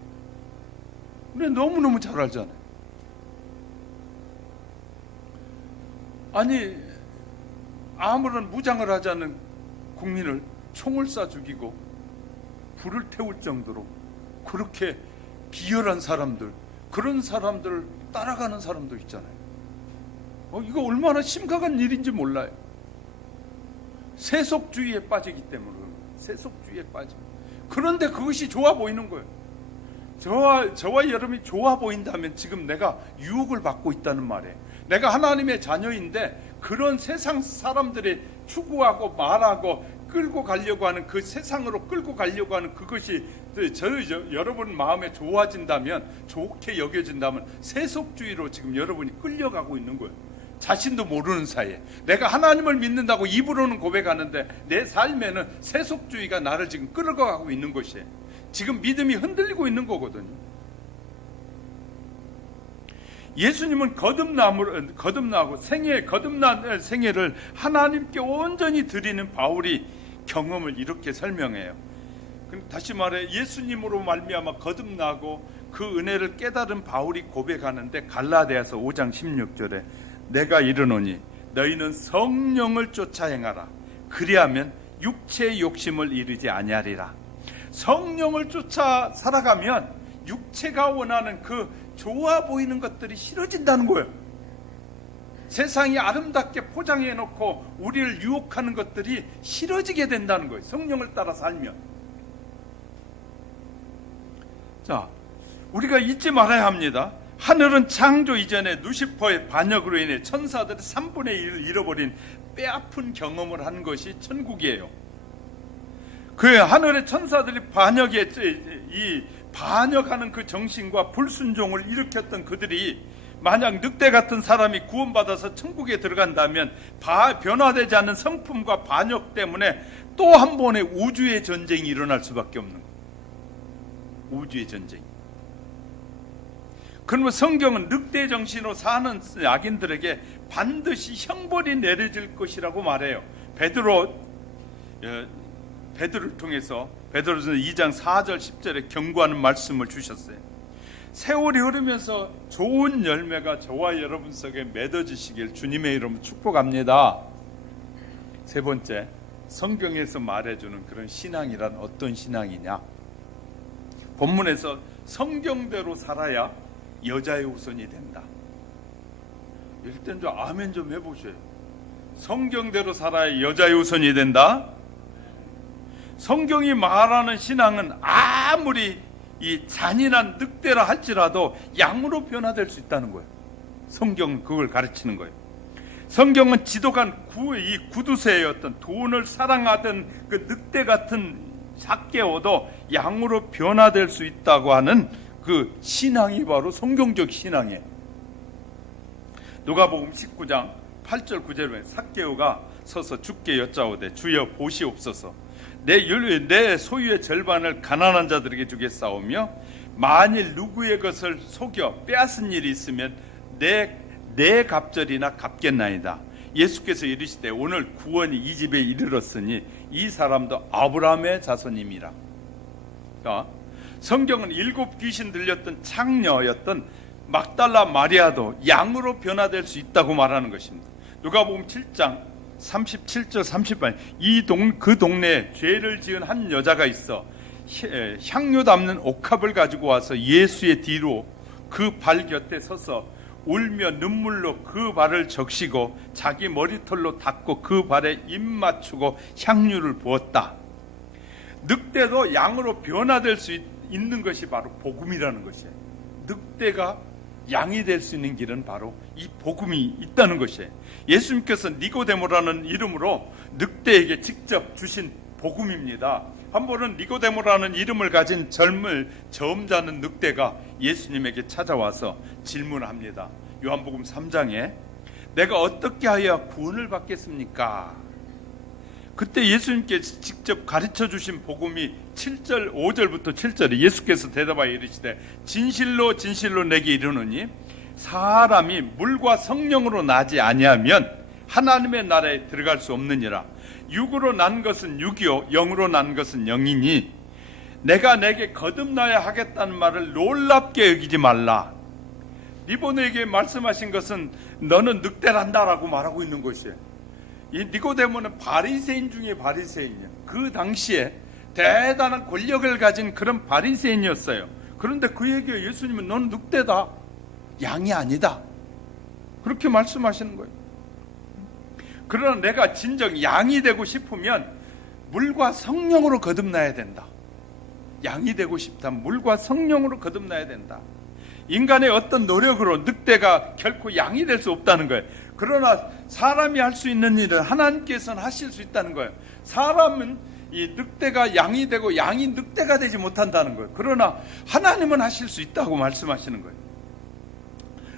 근데 너무너무 잘 알잖아요. 아니, 아무런 무장을 하지 않는 국민을 총을 쏴 죽이고 불을 태울 정도로 그렇게 비열한 사람들, 그런 사람들을 따라가는 사람도 있잖아요. 이거 얼마나 심각한 일인지 몰라요. 세속주의에 빠지기 때문에. 세속주의에 빠져. 그런데 그것이 좋아 보이는 거예요. 저와 여러분이 좋아 보인다면 지금 내가 유혹을 받고 있다는 말이에요. 내가 하나님의 자녀인데 그런 세상 사람들이 추구하고 말하고 끌고 가려고 하는 그 세상으로 끌고 가려고 하는 그것이 여러분 마음에 좋아진다면, 좋게 여겨진다면 세속주의로 지금 여러분이 끌려가고 있는 거예요. 자신도 모르는 사이에. 내가 하나님을 믿는다고 입으로는 고백하는데 내 삶에는 세속주의가 나를 지금 끌어가고 있는 것이에요. 지금 믿음이 흔들리고 있는 거거든요. 예수님은 거듭나고 거듭난 생애를 하나님께 온전히 드리는 바울이 경험을 이렇게 설명해요. 다시 말해 예수님으로 말미암아 거듭나고 그 은혜를 깨달은 바울이 고백하는데, 갈라디아서 5장 16절에 내가 이르노니 너희는 성령을 쫓아 행하라. 그리하면 육체의 욕심을 이루지 아니하리라. 성령을 쫓아 살아가면 육체가 원하는 그 좋아 보이는 것들이 싫어진다는 거예요. 세상이 아름답게 포장해 놓고 우리를 유혹하는 것들이 싫어지게 된다는 거예요. 성령을 따라 살면. 자, 우리가 잊지 말아야 합니다. 하늘은 창조 이전에 루시퍼의 반역으로 인해 천사들의 3분의 1을 잃어버린 뼈아픈 경험을 한 것이 천국이에요. 그 하늘의 천사들이 반역하는 그 정신과 불순종을 일으켰던 그들이 만약 늑대 같은 사람이 구원받아서 천국에 들어간다면 변화되지 않는 성품과 반역 때문에 또 한 번의 우주의 전쟁이 일어날 수밖에 없는 거예요. 우주의 전쟁. 그러면 성경은 늑대 정신으로 사는 악인들에게 반드시 형벌이 내려질 것이라고 말해요. 베드로를 통해서 베드로서 2장 4절 10절에 경고하는 말씀을 주셨어요. 세월이 흐르면서 좋은 열매가 저와 여러분 속에 맺어지시길 주님의 이름으로 축복합니다. 세 번째, 성경에서 말해주는 그런 신앙이란 어떤 신앙이냐? 본문에서 성경대로 살아야 여자의 우선이 된다. 일단 좀 아멘 좀 해보세요. 성경대로 살아야 여자의 우선이 된다. 성경이 말하는 신앙은 아무리 이 잔인한 늑대라 할지라도 양으로 변화될 수 있다는 거예요. 성경은 그걸 가르치는 거예요. 성경은 지독한 이 구두쇠의 어떤 돈을 사랑하던 그 늑대 같은 삭개오도 양으로 변화될 수 있다고 하는 그 신앙이 바로 성경적 신앙이에요. 누가복음 19장 8절 9절에 삭개오가 서서 주께 여짜오되 주여 보시옵소서 내 소유의 절반을 가난한 자들에게 주겠사오며 만일 누구의 것을 속여 빼앗은 일이 있으면 내 갑절이나 갚겠나이다. 예수께서 이르시되 오늘 구원이 이 집에 이르렀으니 이 사람도 아브라함의 자손임이라. 성경은 7 귀신 들렸던 창녀였던 막달라 마리아도 양으로 변화될 수 있다고 말하는 것입니다. 누가복음 7장 37절 38절 그 동네에 죄를 지은 한 여자가 있어 향료 담는 옥합을 가지고 와서 예수의 뒤로 그 발 곁에 서서 울며 눈물로 그 발을 적시고 자기 머리털로 닦고 그 발에 입 맞추고 향유를 부었다. 늑대도 양으로 변화될 수 있는 것이 바로 복음이라는 것이에요. 늑대가 양이 될 수 있는 길은 바로 이 복음이 있다는 것이에요. 예수님께서 니고데모라는 이름으로 늑대에게 직접 주신 복음입니다. 한 번은 니고데모라는 이름을 가진 저음자는 늑대가 예수님에게 찾아와서 질문합니다. 요한복음 3장에 내가 어떻게 하여 구원을 받겠습니까? 그때 예수님께 직접 가르쳐 주신 복음이 7절 5절부터 7절에 예수께서 대답하여 이르시되 진실로 진실로 내게 이르노니 사람이 물과 성령으로 나지 아니하면 하나님의 나라에 들어갈 수 없느니라. 육으로 난 것은 육이요 영으로 난 것은 영이니 내가 내게 거듭나야 하겠다는 말을 놀랍게 여기지 말라. 니고데모에게 말씀하신 것은 너는 늑대란다라고 말하고 있는 것이에요. 이 니고데모는 바리새인 중에 바리새인이에요. 그 당시에 대단한 권력을 가진 그런 바리새인이었어요. 그런데 그에게 예수님은 넌 늑대다, 양이 아니다, 그렇게 말씀하시는 거예요. 그러나 내가 진정 양이 되고 싶으면 물과 성령으로 거듭나야 된다. 양이 되고 싶다면 물과 성령으로 거듭나야 된다. 인간의 어떤 노력으로 늑대가 결코 양이 될 수 없다는 거예요. 그러나 사람이 할 수 있는 일을 하나님께서는 하실 수 있다는 거예요. 사람은 이 늑대가 양이 되고 양이 늑대가 되지 못한다는 거예요. 그러나 하나님은 하실 수 있다고 말씀하시는 거예요.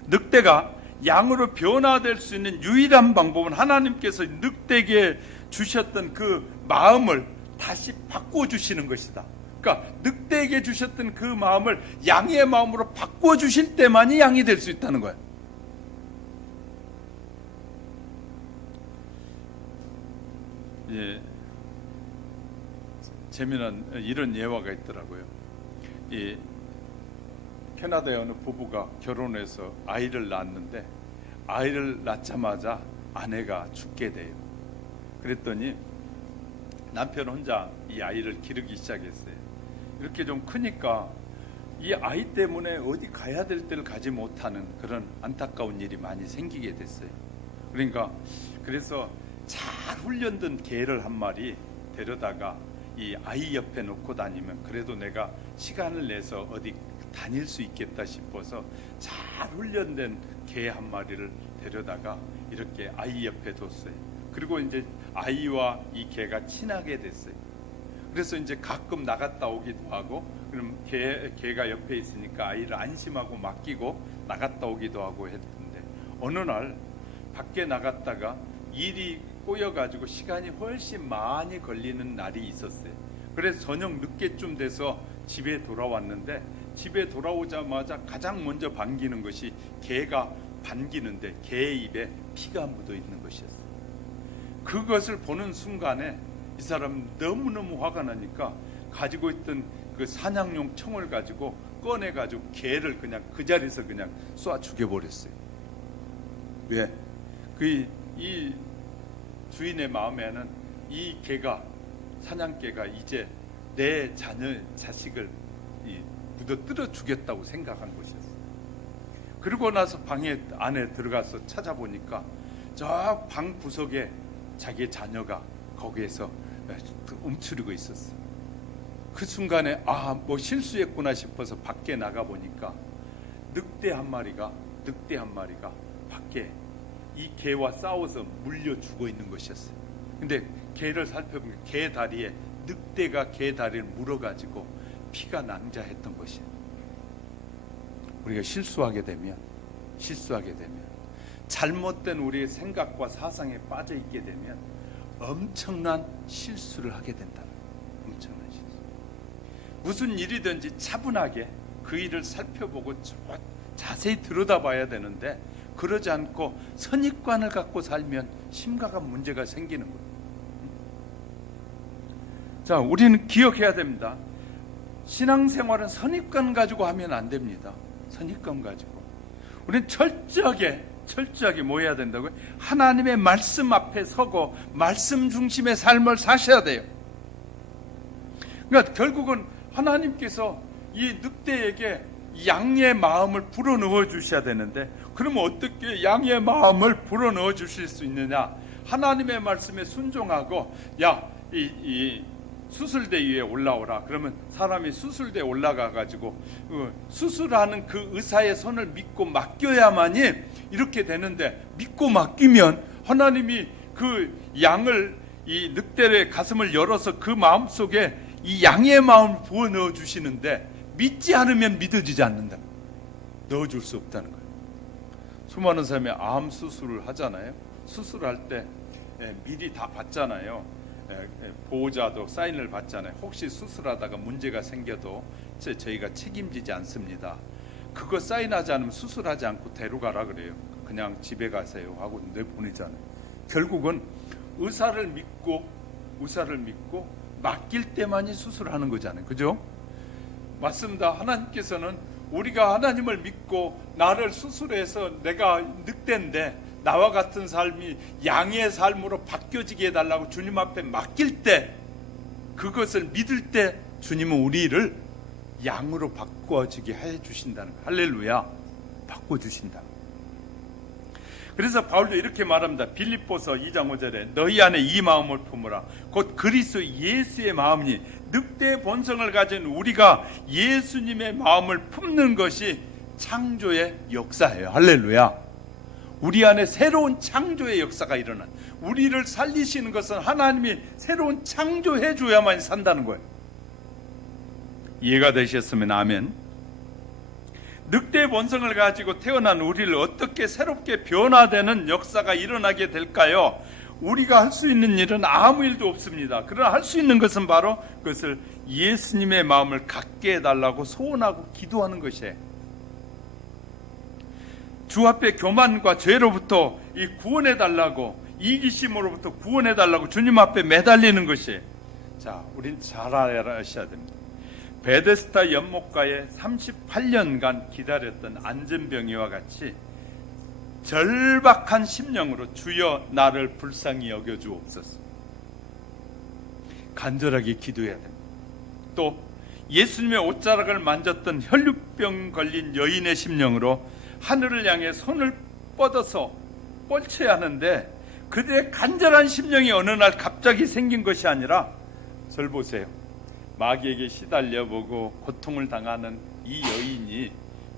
늑대가 양으로 변화될 수 있는 유일한 방법은 하나님께서 늑대에게 주셨던 그 마음을 다시 바꿔주시는 것이다. 그러니까 늑대에게 주셨던 그 마음을 양의 마음으로 바꿔주실 때만이 양이 될 수 있다는 거예요. 예, 재미난 이런 예화가 있더라고요. 이 캐나다의 어느 부부가 결혼해서 아이를 낳았는데 아이를 낳자마자 아내가 죽게 돼요. 그랬더니 남편 혼자 이 아이를 기르기 시작했어요. 이렇게 좀 크니까 이 아이 때문에 어디 가야 될 때를 가지 못하는 그런 안타까운 일이 많이 생기게 됐어요. 그러니까 그래서 잘 훈련된 개를 한 마리 데려다가 이 아이 옆에 놓고 다니면 그래도 내가 시간을 내서 어디 다닐 수 있겠다 싶어서 잘 훈련된 개 한 마리를 데려다가 이렇게 아이 옆에 뒀어요. 그리고 이제 아이와 이 개가 친하게 됐어요. 그래서 이제 가끔 나갔다 오기도 하고, 그럼 개가 옆에 있으니까 아이를 안심하고 맡기고 나갔다 오기도 하고 했는데, 어느 날 밖에 나갔다가 일이 꼬여가지고 시간이 훨씬 많이 걸리는 날이 있었어요. 그래서 저녁 늦게쯤 돼서 집에 돌아왔는데, 집에 돌아오자마자 가장 먼저 반기는 것이 개가 반기는데 개의 입에 피가 묻어 있는 것이었어요. 그것을 보는 순간에 이 사람 너무너무 화가 나니까 가지고 있던 그 사냥용 총을 가지고 꺼내가지고 개를 그냥 그 자리에서 그냥 쏴 죽여버렸어요. 왜? 이 주인의 마음에는 이 개가, 사냥개가 이제 내 자식을 묻어뜨려 주겠다고 생각한 것이었어요. 그러고 나서 안에 들어가서 찾아보니까 저 방 구석에 자기의 자녀가 거기에서 움츠리고 있었어요. 그 순간에 뭐 실수했구나 싶어서 밖에 나가보니까 늑대 한 마리가 밖에 이 개와 싸워서 물려 죽어 있는 것이었어요. 근데 개를 살펴보면 개 다리에 늑대가 개 다리를 물어가지고 피가 낭자했던 것이에요. 우리가 실수하게 되면 잘못된 우리의 생각과 사상에 빠져 있게 되면 엄청난 실수를 하게 된다. 엄청난 실수. 무슨 일이든지 차분하게 그 일을 살펴보고 자세히 들여다봐야 되는데, 그러지 않고 선입관을 갖고 살면 심각한 문제가 생기는 거예요. 자, 우리는 기억해야 됩니다. 신앙생활은 선입관 가지고 하면 안 됩니다. 선입관 가지고. 우리는 철저하게 뭐 해야 된다고요? 하나님의 말씀 앞에 서고 말씀 중심의 삶을 사셔야 돼요. 그러니까 결국은 하나님께서 이 늑대에게 양의 마음을 불어넣어 주셔야 되는데, 그러면 어떻게 양의 마음을 불어넣어 주실 수 있느냐? 하나님의 말씀에 순종하고, 이 수술대 위에 올라오라. 그러면 사람이 수술대에 올라가 가지고 수술하는 그 의사의 손을 믿고 맡겨야만이 이렇게 되는데, 믿고 맡기면 하나님이 그 양을, 이 늑대의 가슴을 열어서 그 마음속에 이 양의 마음을 부어 넣어 주시는데, 믿지 않으면 믿어지지 않는다. 넣어줄 수 없다는 거예요. 수많은 사람이 암 수술을 하잖아요. 수술할 때 미리 다 받잖아요. 보호자도 사인을 받잖아요. 혹시 수술하다가 문제가 생겨도 저희가 책임지지 않습니다. 그거 사인하지 않으면 수술하지 않고 데려가라 그래요. 그냥 집에 가세요 하고 내보내잖아요. 결국은 의사를 믿고 맡길 때만이 수술하는 거잖아요. 그죠? 맞습니다. 하나님께서는 우리가 하나님을 믿고 나를 수술해서 내가 늑대인데 나와 같은 삶이 양의 삶으로 바뀌어지게 해달라고 주님 앞에 맡길 때, 그것을 믿을 때 주님은 우리를 양으로 바꿔주게 해주신다는 거예요. 할렐루야. 바꿔주신다. 그래서 바울도 이렇게 말합니다. 빌립보서 2장 5절에 너희 안에 이 마음을 품으라. 곧 그리스도 예수의 마음이니, 늑대의 본성을 가진 우리가 예수님의 마음을 품는 것이 창조의 역사예요. 할렐루야. 우리 안에 새로운 창조의 역사가 일어난, 우리를 살리시는 것은 하나님이 새로운 창조해 줘야만 산다는 거예요. 이해가 되셨으면 아멘. 늑대의 본성을 가지고 태어난 우리를 어떻게 새롭게 변화되는 역사가 일어나게 될까요? 우리가 할 수 있는 일은 아무 일도 없습니다. 그러나 할 수 있는 것은 바로 그것을 예수님의 마음을 갖게 해달라고 소원하고 기도하는 것이에요. 주 앞에 교만과 죄로부터 구원해달라고, 이기심으로부터 구원해달라고 주님 앞에 매달리는 것이에요. 자, 우린 잘 알아셔야 됩니다. 베데스다 연못가에 38년간 기다렸던 안전병이와 같이 절박한 심령으로 주여 나를 불쌍히 여겨주옵소서. 간절하게 기도해야 됩니다. 또 예수님의 옷자락을 만졌던 혈류병 걸린 여인의 심령으로 하늘을 향해 손을 뻗어서 뻗쳐야 하는데 그들의 간절한 심령이 어느 날 갑자기 생긴 것이 아니라, 절 보세요. 마귀에게 시달려보고 고통을 당하는 이 여인이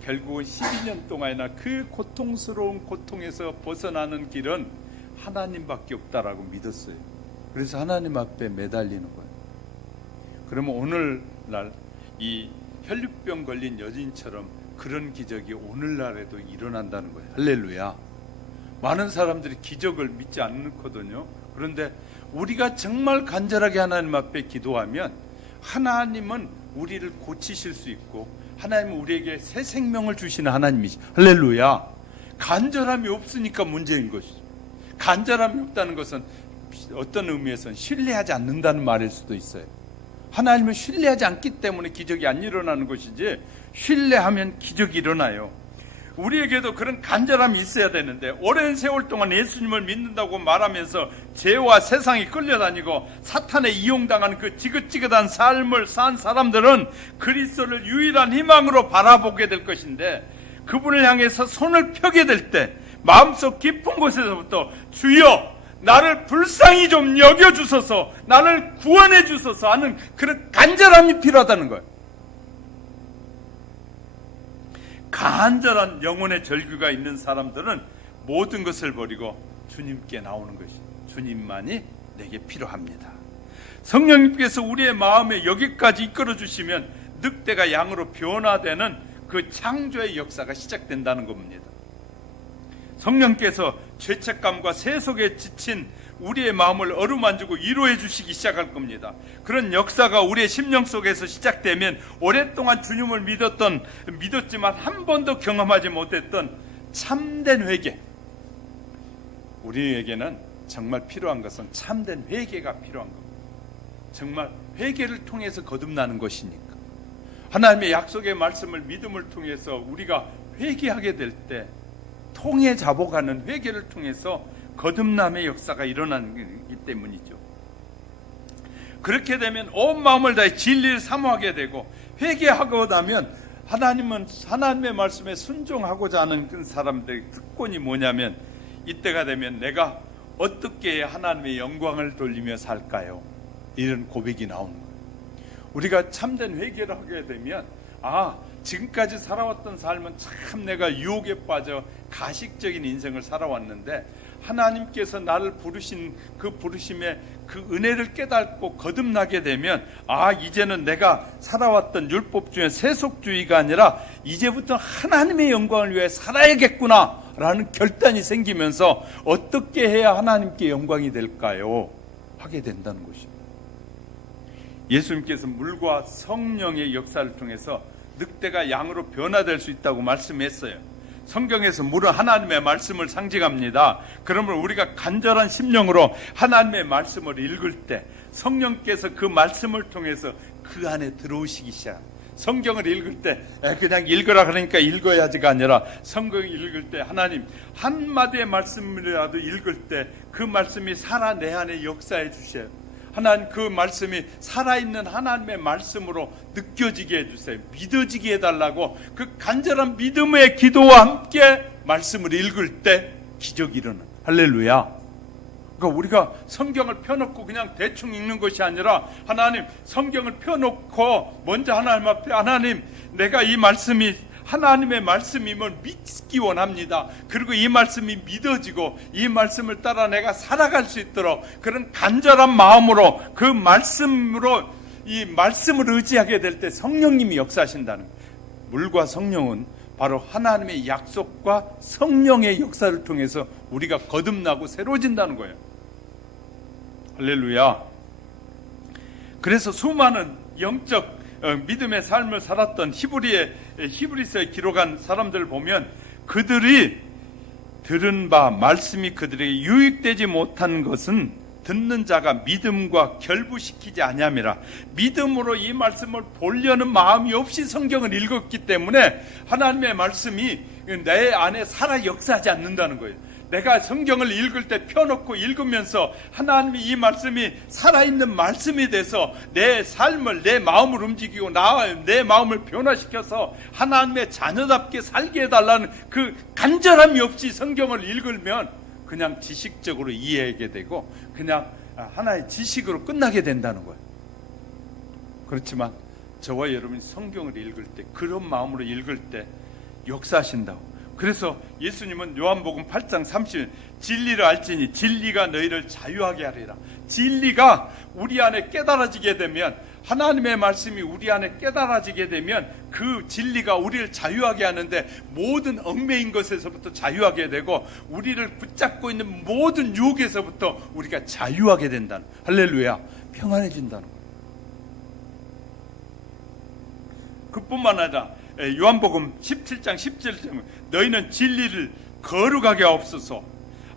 결국은 12년 동안이나 그 고통스러운 고통에서 벗어나는 길은 하나님밖에 없다라고 믿었어요. 그래서 하나님 앞에 매달리는 거예요. 그러면 오늘날 이 혈류병 걸린 여인처럼 그런 기적이 오늘날에도 일어난다는 거예요. 할렐루야. 많은 사람들이 기적을 믿지 않거든요. 그런데 우리가 정말 간절하게 하나님 앞에 기도하면 하나님은 우리를 고치실 수 있고, 하나님은 우리에게 새 생명을 주시는 하나님이시. 할렐루야. 간절함이 없으니까 문제인 것이죠. 간절함이 없다는 것은 어떤 의미에서는 신뢰하지 않는다는 말일 수도 있어요. 하나님을 신뢰하지 않기 때문에 기적이 안 일어나는 것이지, 신뢰하면 기적이 일어나요. 우리에게도 그런 간절함이 있어야 되는데, 오랜 세월 동안 예수님을 믿는다고 말하면서 죄와 세상에 끌려다니고 사탄에 이용당한 그 지긋지긋한 삶을 산 사람들은 그리스도를 유일한 희망으로 바라보게 될 것인데, 그분을 향해서 손을 펴게 될 때 마음속 깊은 곳에서부터 주여 나를 불쌍히 좀 여겨주소서, 나를 구원해 주소서 하는 그런 간절함이 필요하다는 거예요. 간절한 영혼의 절규가 있는 사람들은 모든 것을 버리고 주님께 나오는 것이, 주님만이 내게 필요합니다. 성령님께서 우리의 마음에 여기까지 이끌어 주시면 늑대가 양으로 변화되는 그 창조의 역사가 시작된다는 겁니다. 성령께서 죄책감과 세속에 지친 우리의 마음을 어루만지고 위로해 주시기 시작할 겁니다. 그런 역사가 우리의 심령 속에서 시작되면 오랫동안 주님을 믿었지만 한 번도 경험하지 못했던 참된 회개, 우리에게는 정말 필요한 것은 참된 회개가 필요한 겁니다. 정말 회개를 통해서 거듭나는 것이니까. 하나님의 약속의 말씀을 믿음을 통해서 우리가 회개하게 될 때 통해 잡아가는 회개를 통해서 거듭남의 역사가 일어나기 때문이죠. 그렇게 되면 온 마음을 다해 진리를 사모하게 되고, 회개하고 나면 하나님은 하나님의 말씀에 순종하고자 하는 그 사람들의 특권이 뭐냐면, 이때가 되면 내가 어떻게 하나님의 영광을 돌리며 살까요? 이런 고백이 나오는 거예요. 우리가 참된 회개를 하게 되면, 지금까지 살아왔던 삶은 참 내가 유혹에 빠져 가식적인 인생을 살아왔는데, 하나님께서 나를 부르신 그 부르심의 그 은혜를 깨닫고 거듭나게 되면, 이제는 내가 살아왔던 율법 중에 세속주의가 아니라 이제부터 하나님의 영광을 위해 살아야겠구나 라는 결단이 생기면서, 어떻게 해야 하나님께 영광이 될까요? 하게 된다는 것입니다. 예수님께서 물과 성령의 역사를 통해서 늑대가 양으로 변화될 수 있다고 말씀했어요. 성경에서 물은 하나님의 말씀을 상징합니다. 그러면 우리가 간절한 심령으로 하나님의 말씀을 읽을 때 성령께서 그 말씀을 통해서 그 안에 들어오시기 시작합니다. 성경을 읽을 때 그냥 읽으라 그러니까 읽어야지가 아니라, 성경을 읽을 때 하나님 한마디의 말씀이라도 읽을 때 그 말씀이 살아 내 안에 역사해 주셔요. 하나님 그 말씀이 살아있는 하나님의 말씀으로 느껴지게 해주세요. 믿어지게 해달라고 그 간절한 믿음의 기도와 함께 말씀을 읽을 때 기적이 일어나. 할렐루야. 그러니까 우리가 성경을 펴놓고 그냥 대충 읽는 것이 아니라, 하나님 성경을 펴놓고 먼저 하나님 앞에, 하나님 내가 이 말씀이 하나님의 말씀임을 믿기 원합니다. 그리고 이 말씀이 믿어지고 이 말씀을 따라 내가 살아갈 수 있도록 그런 간절한 마음으로 그 말씀으로 이 말씀을 의지하게 될 때 성령님이 역사하신다는 거예요. 물과 성령은 바로 하나님의 약속과 성령의 역사를 통해서 우리가 거듭나고 새로워진다는 거예요. 할렐루야. 그래서 수많은 영적 믿음의 삶을 살았던 히브리서에 기록한 사람들을 보면, 그들이 들은 바 말씀이 그들에게 유익되지 못한 것은 듣는 자가 믿음과 결부시키지 아니함이라. 믿음으로 이 말씀을 보려는 마음이 없이 성경을 읽었기 때문에 하나님의 말씀이 내 안에 살아 역사하지 않는다는 거예요. 내가 성경을 읽을 때 펴놓고 읽으면서 하나님이 이 말씀이 살아있는 말씀이 돼서 내 삶을, 내 마음을 움직이고 내 마음을 변화시켜서 하나님의 자녀답게 살게 해달라는 그 간절함이 없이 성경을 읽으면 그냥 지식적으로 이해하게 되고 그냥 하나의 지식으로 끝나게 된다는 거예요. 그렇지만 저와 여러분이 성경을 읽을 때, 그런 마음으로 읽을 때 역사하신다고. 그래서 예수님은 요한복음 8장 30절 진리를 알지니 진리가 너희를 자유하게 하리라. 진리가 우리 안에 깨달아지게 되면, 하나님의 말씀이 우리 안에 깨달아지게 되면 그 진리가 우리를 자유하게 하는데, 모든 얽매인 것에서부터 자유하게 되고 우리를 붙잡고 있는 모든 유혹에서부터 우리가 자유하게 된다는, 할렐루야, 평안해진다는 거예요. 그뿐만 아니라 요한복음 17장 17절 너희는 진리를 거룩하게 하옵소서.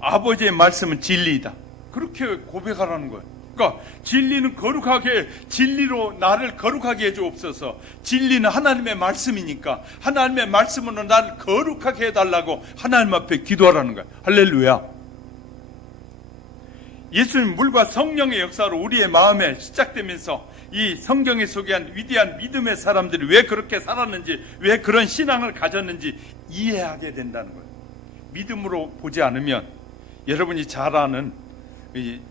아버지의 말씀은 진리이다. 그렇게 고백하라는 거예요. 그러니까 진리는 거룩하게, 진리로 나를 거룩하게 해주옵소서. 진리는 하나님의 말씀이니까 하나님의 말씀으로 나를 거룩하게 해달라고 하나님 앞에 기도하라는 거예요. 할렐루야. 예수님 물과 성령의 역사로 우리의 마음에 시작되면서 이 성경에 소개한 위대한 믿음의 사람들이 왜 그렇게 살았는지, 왜 그런 신앙을 가졌는지 이해하게 된다는 거예요. 믿음으로 보지 않으면, 여러분이 잘 아는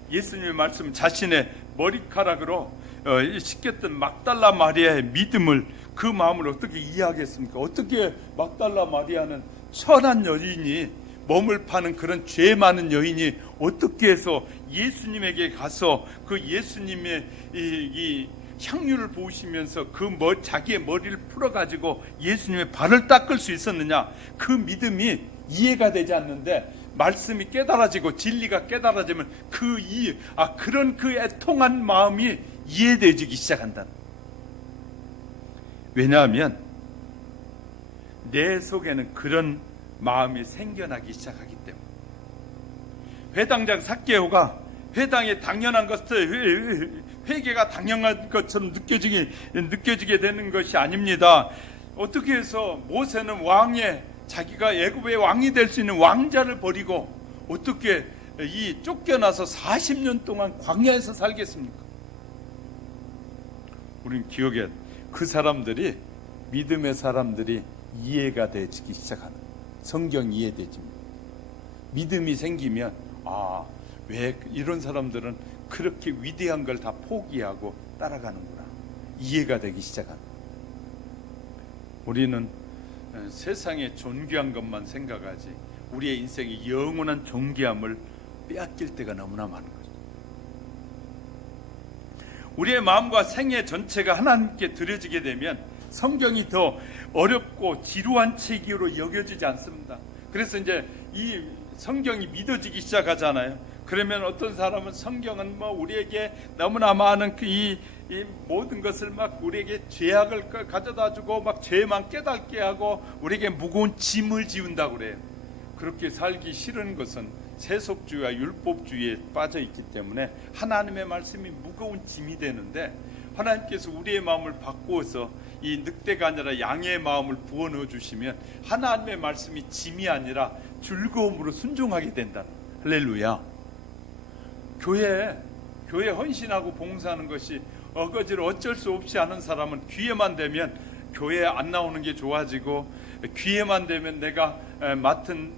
예수님의 말씀, 자신의 머리카락으로 씻겼던 막달라 마리아의 믿음을, 그 마음을 어떻게 이해하겠습니까? 어떻게 막달라 마리아는 선한 여인이, 몸을 파는 그런 죄 많은 여인이 어떻게 해서 예수님에게 가서 그 예수님의 이 향유를 부으시면서 자기의 머리를 풀어가지고 예수님의 발을 닦을 수 있었느냐? 그 믿음이 이해가 되지 않는데, 말씀이 깨달아지고 진리가 깨달아지면 그런 애통한 마음이 이해되어지기 시작한다. 왜냐하면 내 속에는 그런 마음이 생겨나기 시작하기 때문에. 회당장 삭개오가 회당에 당연한 것을, 회개가 당연한 것처럼 느껴지게 되는 것이 아닙니다. 어떻게 해서 모세는 자기가 애굽의 왕이 될 수 있는 왕자를 버리고 어떻게 쫓겨나서 40년 동안 광야에서 살겠습니까? 우리는 기억해, 그 사람들이, 믿음의 사람들이 이해가 되기 시작하는, 성경 이해되집니다. 믿음이 생기면, 왜 이런 사람들은 그렇게 위대한 걸 다 포기하고 따라가는구나, 이해가 되기 시작합니다. 우리는 세상의 존귀한 것만 생각하지 우리의 인생의 영원한 존귀함을 빼앗길 때가 너무나 많은 거죠. 우리의 마음과 생애 전체가 하나님께 드려지게 되면 성경이 더 어렵고 지루한 책으로 여겨지지 않습니다. 그래서 이제 이 성경이 믿어지기 시작하잖아요. 그러면 어떤 사람은 성경은 우리에게 너무나 많은 이 모든 것을 우리에게 죄악을 가져다 주고 죄만 깨닫게 하고 우리에게 무거운 짐을 지운다고 그래요. 그렇게 살기 싫은 것은 세속주의와 율법주의에 빠져 있기 때문에 하나님의 말씀이 무거운 짐이 되는데, 하나님께서 우리의 마음을 바꾸어서 이 늑대가 아니라 양의 마음을 부어 넣어 주시면 하나님의 말씀이 짐이 아니라 즐거움으로 순종하게 된다. 할렐루야. 교회 헌신하고 봉사하는 것이 어거지로 어쩔 수 없이 하는 사람은 기회만 되면 교회에 안 나오는 게 좋아지고, 기회만 되면 내가 맡은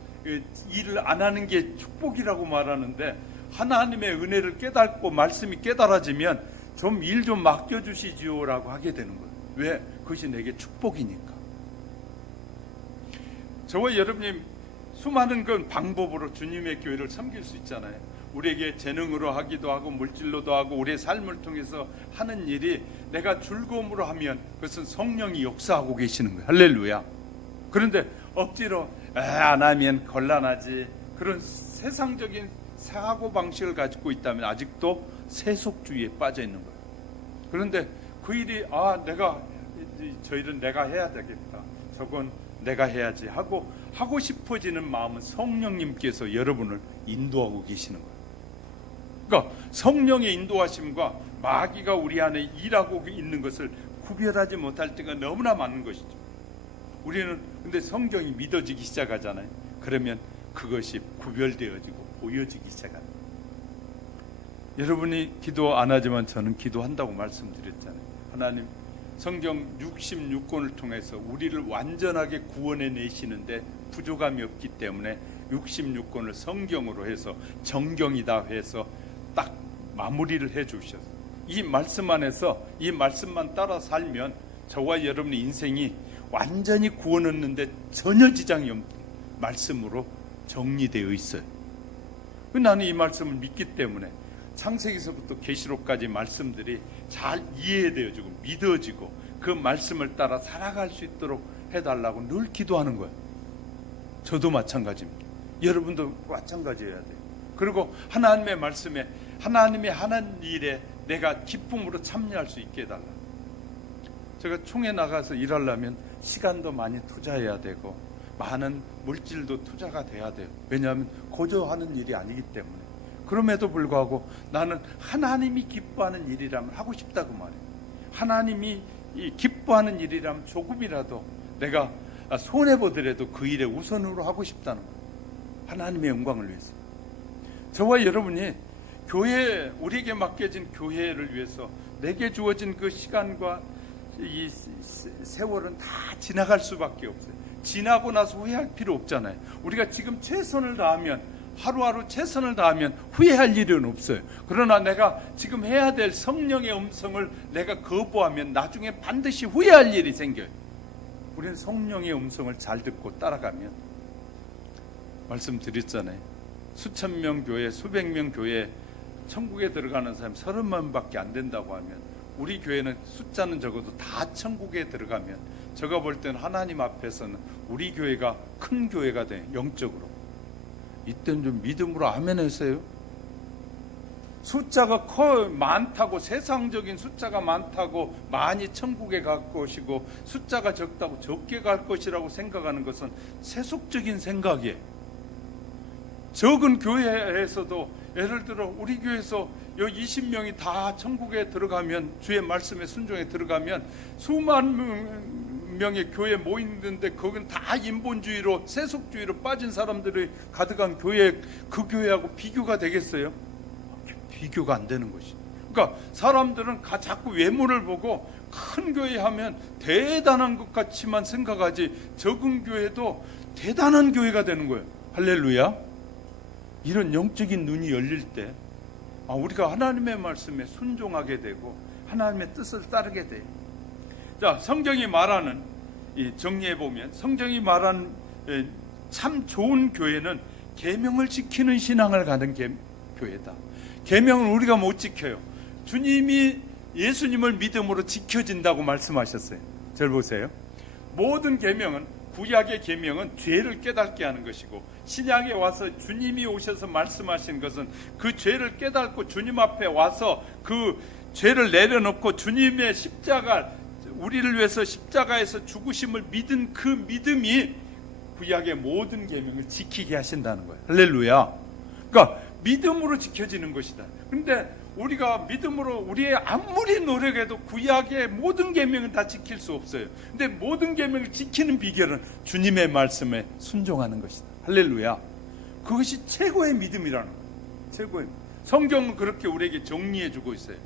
일을 안 하는 게 축복이라고 말하는데, 하나님의 은혜를 깨닫고 말씀이 깨달아지면 좀 일 좀 맡겨주시지요라고 하게 되는 거예요. 왜? 그것이 내게 축복이니까. 저와 여러분이 수많은 건 방법으로 주님의 교회를 섬길 수 있잖아요. 우리에게 재능으로 하기도 하고 물질로도 하고 우리의 삶을 통해서 하는 일이 내가 즐거움으로 하면 그것은 성령이 역사하고 계시는 거예요. 할렐루야. 그런데 억지로 안 하면 곤란하지, 그런 세상적인 사고방식을 가지고 있다면 아직도 세속주의에 빠져 있는 거예요. 그런데 그 일이 저 일은 내가 해야 되겠다, 저건 내가 해야지 하고 싶어지는 마음은 성령님께서 여러분을 인도하고 계시는 거예요. 그러니까 성령의 인도하심과 마귀가 우리 안에 일하고 있는 것을 구별하지 못할 때가 너무나 많은 것이죠. 우리는 근데 성경이 믿어지기 시작하잖아요. 그러면 그것이 구별되어지고 보여지기 시작합니다. 여러분이 기도 안 하지만 저는 기도한다고 말씀드렸잖아요. 하나님, 성경 66권을 통해서 우리를 완전하게 구원해 내시는데 부족함이 없기 때문에 66권을 성경으로 해서 정경이다 해서 딱 마무리를 해 주셨어요. 이 말씀 안에서 이 말씀만 따라 살면 저와 여러분의 인생이 완전히 구원 얻는데 전혀 지장이 없는 말씀으로 정리되어 있어요. 나는 이 말씀을 믿기 때문에 창세기서부터 계시록까지 말씀들이 잘 이해되어지고 믿어지고 그 말씀을 따라 살아갈 수 있도록 해달라고 늘 기도하는 거예요. 저도 마찬가지입니다. 여러분도 마찬가지여야 돼요. 그리고 하나님의 말씀에 하나님이 하는 일에 내가 기쁨으로 참여할 수 있게 해달라. 제가 총에 나가서 일하려면 시간도 많이 투자해야 되고 많은 물질도 투자가 돼야 돼요. 왜냐하면 거저하는 일이 아니기 때문에. 그럼에도 불구하고 나는 하나님이 기뻐하는 일이라면 하고 싶다고 말해요. 하나님이 기뻐하는 일이라면 조금이라도 내가 손해보더라도 그 일에 우선으로 하고 싶다는 거예요. 하나님의 영광을 위해서. 저와 여러분이 교회, 우리에게 맡겨진 교회를 위해서 내게 주어진 그 시간과 이 세월은 다 지나갈 수밖에 없어요. 지나고 나서 후회할 필요 없잖아요. 우리가 지금 최선을 다하면, 하루하루 최선을 다하면 후회할 일은 없어요. 그러나 내가 지금 해야 될 성령의 음성을 내가 거부하면 나중에 반드시 후회할 일이 생겨요. 우리는 성령의 음성을 잘 듣고 따라가면, 말씀드렸잖아요. 수천 명 교회, 수백 명 교회 천국에 들어가는 사람 30만밖에 안 된다고 하면 우리 교회는 숫자는 적어도 다 천국에 들어가면 제가 볼 때는 하나님 앞에서는 우리 교회가 큰 교회가 돼. 영적으로. 이때는 좀 믿음으로 아멘 하세요. 숫자가 많다고, 세상적인 숫자가 많다고 많이 천국에 갈 것이고 숫자가 적다고 적게 갈 것이라고 생각하는 것은 세속적인 생각이에요. 적은 교회에서도 예를 들어 우리 교회에서 여기 20명이 다 천국에 들어가면, 주의 말씀에 순종에 들어가면 수만 명의 교회 모이는데 거긴 다 인본주의로, 세속주의로 빠진 사람들이 가득한 교회, 그 교회하고 비교가 되겠어요? 비교가 안 되는 것이. 그러니까 사람들은 자꾸 외모를 보고 큰 교회 하면 대단한 것 같지만 생각하지, 적은 교회도 대단한 교회가 되는 거예요. 할렐루야. 이런 영적인 눈이 열릴 때 우리가 하나님의 말씀에 순종하게 되고 하나님의 뜻을 따르게 돼요. 자, 성경이 말하는, 정리해 보면 성경이 말하는 참 좋은 교회는 계명을 지키는 신앙을 가는 교회다. 계명을 우리가 못 지켜요. 주님이 예수님을 믿음으로 지켜진다고 말씀하셨어요. 잘 보세요. 모든 계명은, 구약의 계명은 죄를 깨닫게 하는 것이고, 신약에 와서 주님이 오셔서 말씀하신 것은 그 죄를 깨닫고 주님 앞에 와서 그 죄를 내려놓고 주님의 십자가, 우리를 위해서 십자가에서 죽으심을 믿은 그 믿음이 구약의 모든 계명을 지키게 하신다는 거예요. 할렐루야. 그러니까 믿음으로 지켜지는 것이다. 그런데 우리가 믿음으로 우리의 아무리 노력해도 구약의 모든 계명은 다 지킬 수 없어요. 근데 모든 계명을 지키는 비결은 주님의 말씀에 순종하는 것이다. 할렐루야. 그것이 최고의 믿음이라는 거예요. 최고의. 성경은 그렇게 우리에게 정리해 주고 있어요.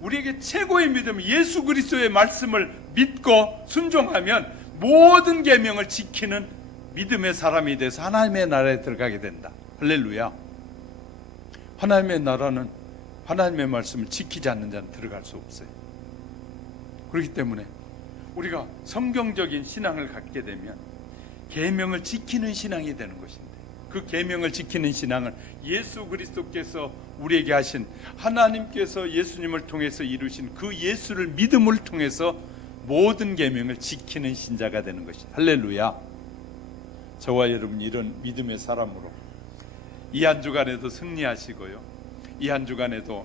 우리에게 최고의 믿음은 예수 그리스도의 말씀을 믿고 순종하면 모든 계명을 지키는 믿음의 사람이 돼서 하나님의 나라에 들어가게 된다. 할렐루야. 하나님의 나라는 하나님의 말씀을 지키지 않는 자는 들어갈 수 없어요. 그렇기 때문에 우리가 성경적인 신앙을 갖게 되면 계명을 지키는 신앙이 되는 것인데, 그 계명을 지키는 신앙을 예수 그리스도께서 우리에게 하신, 하나님께서 예수님을 통해서 이루신 그 예수를 믿음을 통해서 모든 계명을 지키는 신자가 되는 것이. 할렐루야. 저와 여러분 이런 믿음의 사람으로 이 한 주간에도 승리하시고요, 이 한 주간에도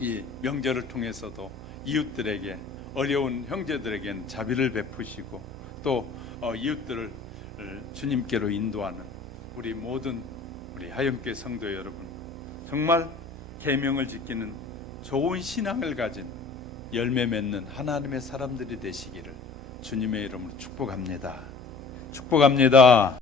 이 명절을 통해서도 이웃들에게, 어려운 형제들에게는 자비를 베푸시고 또 이웃들을 주님께로 인도하는 우리 모든 우리 하영교회 성도 여러분, 정말 계명을 지키는 좋은 신앙을 가진 열매 맺는 하나님의 사람들이 되시기를 주님의 이름으로 축복합니다. 축복합니다.